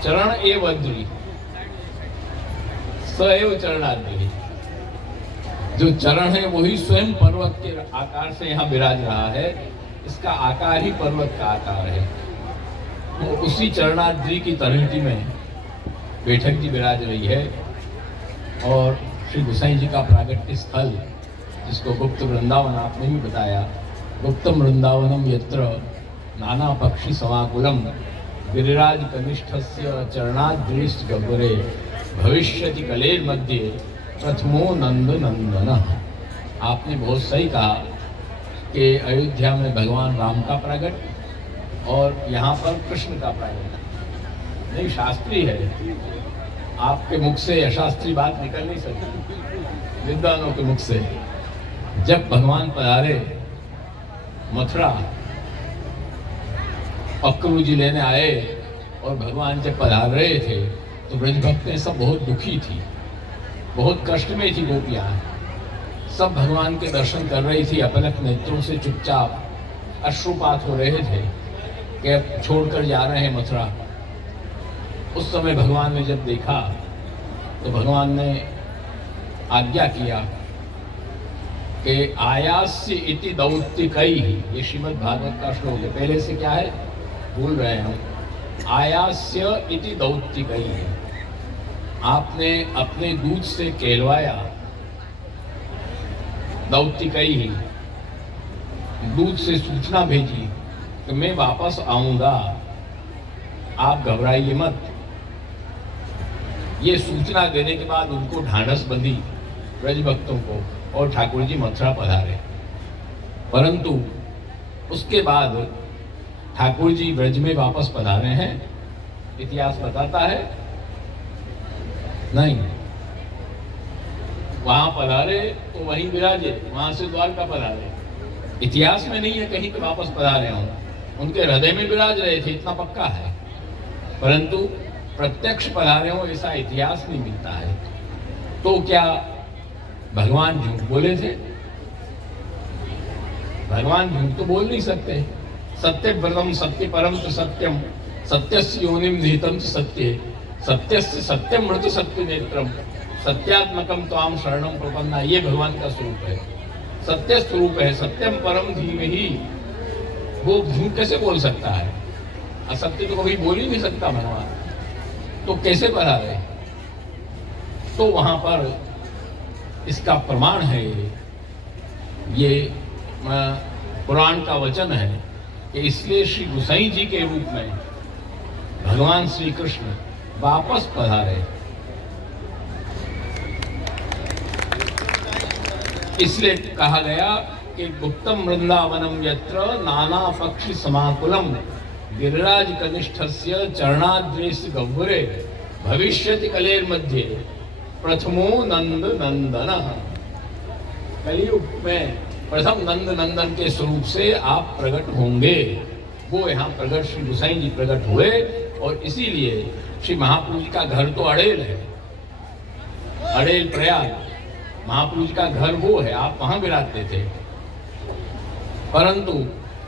चरण एव अद्रि, सएव चरणाद्रि। जो चरण है वही स्वयं पर्वत के आकार से यहाँ विराज रहा है, इसका आकार ही पर्वत का आकार है। तो उसी चरणाद्रि की तलहटी में बैठक जी विराज रही है, और श्री गोसाई जी का प्रागट्य स्थल, जिसको गुप्त वृंदावन आपने भी बताया, गुप्तम वृंदावनम यत्र नाना पक्षी समाकुलम गिरिराज कनिष्ठस्य चरणाद्रीश गह्वरे भविष्यति कलेर मध्य प्रथमो नंद नंदन। आपने बहुत सही कहा कि अयोध्या में भगवान राम का प्रकट और यहाँ पर कृष्ण का प्रकट नहीं, शास्त्री है। आपके मुख से अशास्त्री बात निकल नहीं सकती, विद्वानों के मुख से। जब भगवान पधारे मथुरा, अक्रू जी लेने आए और भगवान जब पधार रहे थे तो ब्रज भक्तें सब बहुत दुखी थी, बहुत कष्ट में थी गोपियाँ। सब भगवान के दर्शन कर रही थी, अपलक नेत्रों से चुपचाप अश्रुपात हो रहे थे कि अब छोड़कर जा रहे हैं मथुरा। उस समय भगवान ने जब देखा तो भगवान ने आज्ञा किया कि आयास्य इति दौत्तिकैः, ये श्रीमद् भागवत का श्लोक है। पहले से क्या है भूल रहे हैं हम। आयास्य इति दौत्तिकैः, आपने अपने दूध से कहलवाया। दौत्तिकैः, दूध से सूचना भेजी कि मैं वापस आऊंगा, आप घबराइए मत। ये सूचना देने के बाद उनको ढांढस बंधी ब्रज भक्तों को, और ठाकुर जी मथुरा पधारे। परंतु उसके बाद ठाकुर जी ब्रज में वापस पधारे हैं, इतिहास बताता है नहीं। वहां पधारे तो वहीं विराजे, वहां से द्वारका पधारे। इतिहास में नहीं है कहीं पे वापस पधारे हों, उनके हृदय में विराज रहे थे, इतना पक्का है। परंतु प्रत्यक्ष पधारे हों ऐसा इतिहास नहीं मिलता है। तो क्या भगवान झूठ बोले थे? भगवान झूठ तो बोल नहीं सकते। सत्य व्रतम सत्य परम च सत्यम, सत्यस्य योनिम निहितम च सत्ये, सत्यस्य सत्यम मृत सत्य नेत्रम, सत्यात्मकम त्वाम शरणम प्रपन्ना। ये भगवान का स्वरूप है, सत्य स्वरूप है। सत्यम परम धीमहि, वो झूठ कैसे बोल सकता है? असत्य तो कभी बोल ही नहीं सकता भगवान, तो कैसे बता रहे? तो वहां पर इसका प्रमाण है, ये पुराण का वचन है कि इसलिए श्री गोसाई जी के रूप में भगवान श्री कृष्ण वापस पधारे। इसलिए कहा गया कि गुप्तम वृंदावनम यत्र नाना पक्षी समाकुलम गिरिराज कनिष्ठस्य चरणाद्रेश गह्वरे भविष्यति कलेर मध्य प्रथमो नंद नंदन। कलियुग में प्रथम नंद नंदन के स्वरूप से आप प्रकट होंगे। वो यहाँ प्रकट श्री गोसाई जी प्रकट हुए, और इसीलिए श्री महाप्रभु जी का घर तो अड़ेल है, अड़ेल प्रयाग महाप्रभु जी का घर वो है, आप वहां विराजते थे। परंतु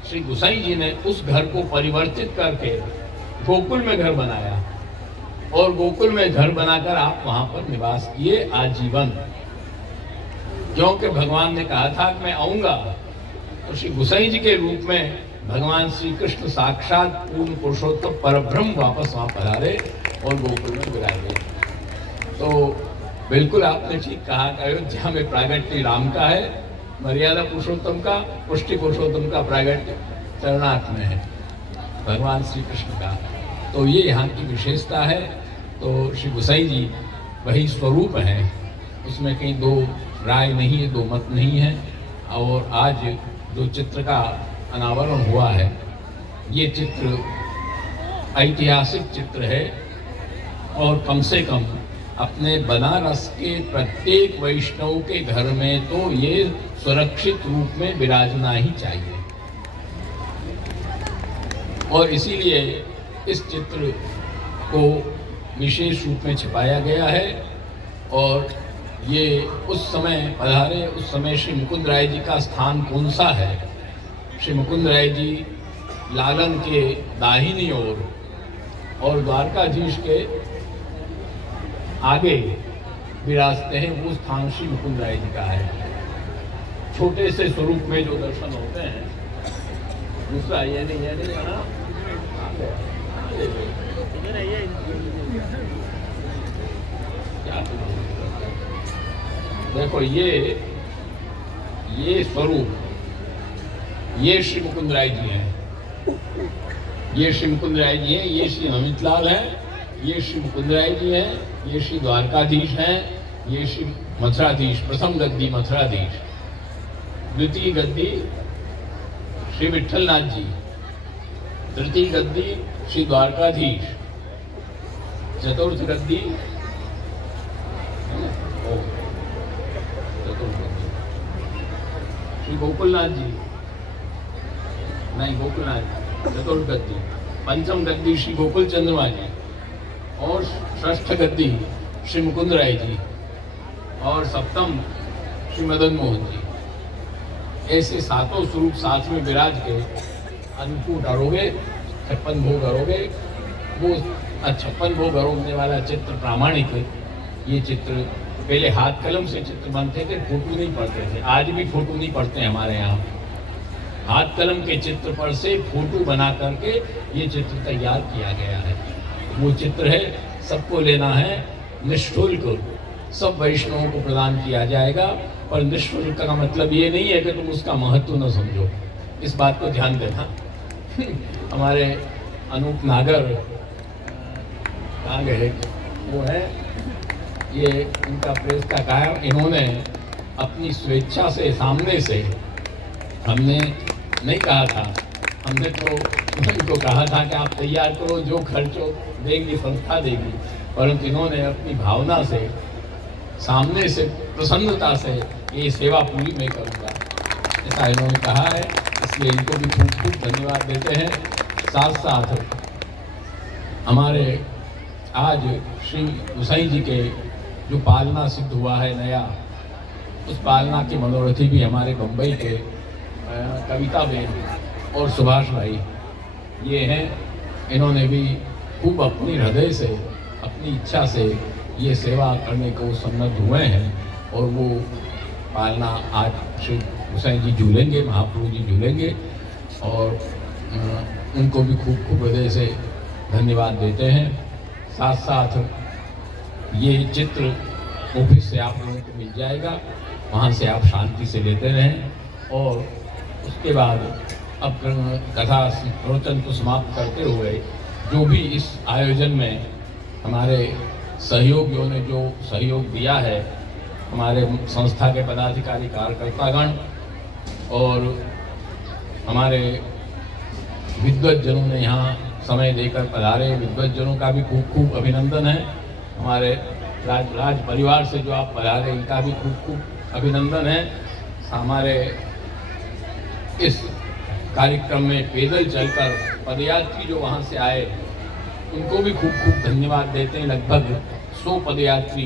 श्री गोसाई जी ने उस घर को परिवर्तित करके गोकुल में घर बनाया, और गोकुल में घर बनाकर आप वहां पर निवास किए आजीवन। क्योंकि भगवान ने कहा था कि मैं आऊंगा, तो श्री गोसाई जी के रूप में भगवान श्री कृष्ण साक्षात पूर्ण पुरुषोत्तम परब्रह्म वापस वहां पधारे और गोकुल में विराजे। तो बिल्कुल आपने ठीक कहा कि अयोध्या में प्रागट्य राम का है, मर्यादा पुरुषोत्तम का, पुष्टि पुरुषोत्तम का प्रागट्य चरणार्थ में है, भगवान श्री कृष्ण का। तो ये यहाँ की विशेषता है। तो श्री गोसाई जी वही स्वरूप है, उसमें कहीं दो राय नहीं है, दो मत नहीं है। और आज जो चित्र का अनावरण हुआ है, ये चित्र ऐतिहासिक चित्र है, और कम से कम अपने बनारस के प्रत्येक वैष्णव के घर में तो ये सुरक्षित रूप में विराजना ही चाहिए। और इसीलिए इस चित्र को विशेष रूप में छिपाया गया है। और ये उस समय पधारे, उस समय श्री मुकुंद राय जी का स्थान कौन सा है? श्री मुकुंद राय जी लालन के दाहिनी ओर और द्वारकाधीश के आगे विराजते हैं, वो स्थान श्री मुकुंद राय जी का है। छोटे से स्वरूप में जो दर्शन होते हैं, दूसरा ये नहीं आना। देखो ये स्वरूप ये श्री मुकुंद राय जी हैं, ये श्री मुकुंद राय जी हैं, ये श्री अमित लाल हैं, ये श्री मुकुंद राय जी हैं, ये श्री द्वारकाधीश हैं, ये श्री मथुराधीश, प्रथम गद्दी मथुराधीश, द्वितीय गद्दी श्री विठलनाथ जी, तृतीय गद्दी श्री द्वारकाधीश, चतुर्थ गद्दी श्री गोकुलनाथ जी, नहीं गोकुलनाथ चतुर्थ गद्दी, पंचम गद्दी श्री गोकुल चंद्रमा जी और षष्ठ गद्दी श्री मुकुंद राय जी और सप्तम श्री मदन मोहन जी। ऐसे सातों स्वरूप साथ में विराज के अन्नकूट अरोगे, 56 भोग अरोगे। वो 56 भोग अरोगने वाला चित्र प्रामाणिक है। ये चित्र पहले हाथ कलम से चित्र बनते थे, फोटो नहीं पड़ते थे। आज भी फोटो नहीं पड़ते हमारे यहाँ। हाथ कलम के चित्र पर से फोटो बना करके ये चित्र तैयार किया गया है। वो चित्र है, सबको लेना है, निःशुल्क सब वैष्णवों को प्रदान किया जाएगा। पर निःशुल्क का मतलब ये नहीं है कि तुम उसका महत्व न समझो, इस बात को ध्यान देना। हमारे अनूप नागर कहाँ गए, वो है ये इनका प्रेस का कार्य, इन्होंने अपनी स्वेच्छा से सामने से, हमने नहीं कहा था, हमने तो इनको कहा था कि आप तैयार करो, जो खर्च देंगी संस्था देगी, परंतु इन्होंने अपनी भावना से सामने से प्रसन्नता से ये सेवा पूरी मैं करूँगा ऐसा इन्होंने कहा है। इसलिए इनको भी खूब खूब धन्यवाद देते हैं। साथ साथ हमारे आज श्री गोसाई जी के जो पालना सिद्ध हुआ है नया, उस पालना के मनोरथी भी हमारे बम्बई के कविता बेन और सुभाष भाई ये हैं। इन्होंने भी खूब अपनी हृदय से, अपनी इच्छा से ये सेवा करने को सन्नद्ध हुए हैं और वो पालना आज श्री गोसाई जी झूलेंगे, महाप्रभु जी झूलेंगे और उनको भी खूब खूब हृदय से धन्यवाद देते हैं। साथ साथ ये चित्र ऑफिस से आप लोगों को मिल जाएगा, वहाँ से आप शांति से लेते रहें। और उसके बाद अब कथा प्रवचन को समाप्त करते हुए जो भी इस आयोजन में हमारे सहयोगियों ने जो सहयोग दिया है, हमारे संस्था के पदाधिकारी कार्यकर्तागण और हमारे विद्वज्जनों ने यहाँ समय देकर पधारे, विद्वज्जनों का भी खूब खूब अभिनंदन है। हमारे राज परिवार से जो आप पधारे, इनका भी खूब खूब अभिनंदन है। हमारे इस कार्यक्रम में पैदल चलकर पदयात्री जो वहाँ से आए, उनको भी खूब खूब धन्यवाद देते हैं। लगभग 100 पदयात्री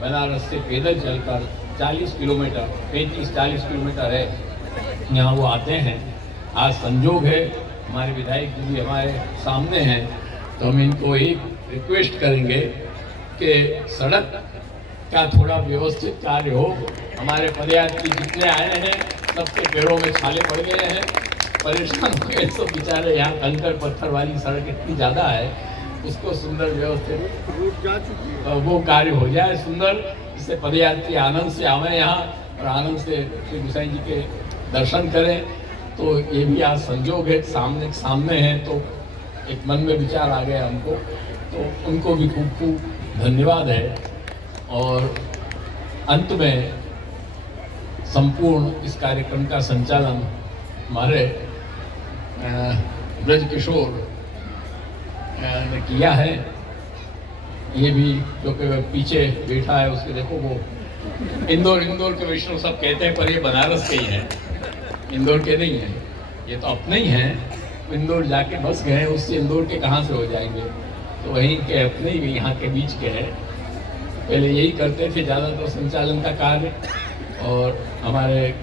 बनारस से पैदल चलकर 40 किलोमीटर, 35-40 किलोमीटर है, यहाँ वो आते हैं। आज संजोग है, हमारे विधायक जी भी हमारे सामने हैं, तो हम इनको एक रिक्वेस्ट करेंगे कि सड़क का थोड़ा व्यवस्थित कार्य हो। हमारे पदयात्री जितने आए हैं सबके पैरों में छाले पड़ गए हैं, परेशान हो गए सब बेचारे। यहाँ कंकर पत्थर वाली सड़क इतनी ज़्यादा है, उसको सुंदर व्यवस्थित वो कार्य हो जाए सुंदर, इससे पदयात्री आनंद से आवे यहाँ और आनंद से श्री गोसाई जी के दर्शन करें। तो ये भी आज संजोग है, सामने हैं, तो एक मन में विचार आ गया हमको, तो उनको भी खूब खूब धन्यवाद है। और अंत में संपूर्ण इस कार्यक्रम का संचालन हमारे ब्रज किशोर ने किया है। ये भी जो कि पीछे बैठा है, उसके देखो वो इंदौर के वैष्णव सब कहते हैं, पर ये बनारस के ही हैं, इंदौर के नहीं हैं, ये तो अपने ही हैं। इंदौर जाके बस गए, उससे इंदौर के कहाँ से हो जाएंगे, तो वहीं के अपने ही यहाँ के बीच के हैं। पहले यही करते थे ज़्यादातर संचालन का कार्य। और हमारे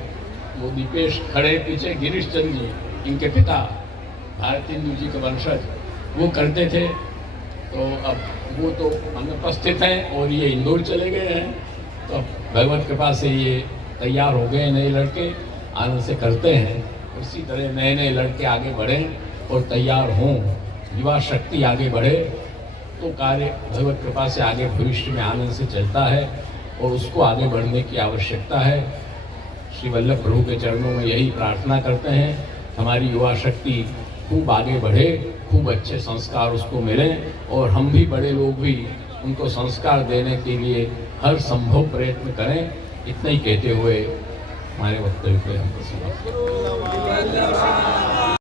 वो दीपेश खड़े पीछे, गिरीश चंद जी, इनके पिता भारतेंदु जी के वंशज, वो करते थे। तो अब वो तो अनुपस्थित हैं और ये इंदौर चले गए हैं, तो अब भगवत कृपा से ये तैयार हो गए नए लड़के, आनंद से करते हैं। उसी तरह नए नए लड़के आगे बढ़ें और तैयार हों, युवा शक्ति आगे बढ़े, तो कार्य भगवत कृपा से आगे भविष्य में आनंद से चलता है और उसको आगे बढ़ने की आवश्यकता है। श्री वल्लभ प्रभु के चरणों में यही प्रार्थना करते हैं हमारी युवा शक्ति खूब आगे बढ़े, खूब अच्छे संस्कार उसको मिलें और हम भी बड़े लोग भी उनको संस्कार देने के लिए हर संभव प्रयत्न करें। इतना ही कहते हुए हमारे वक्तव्य को हम समाप्त करें।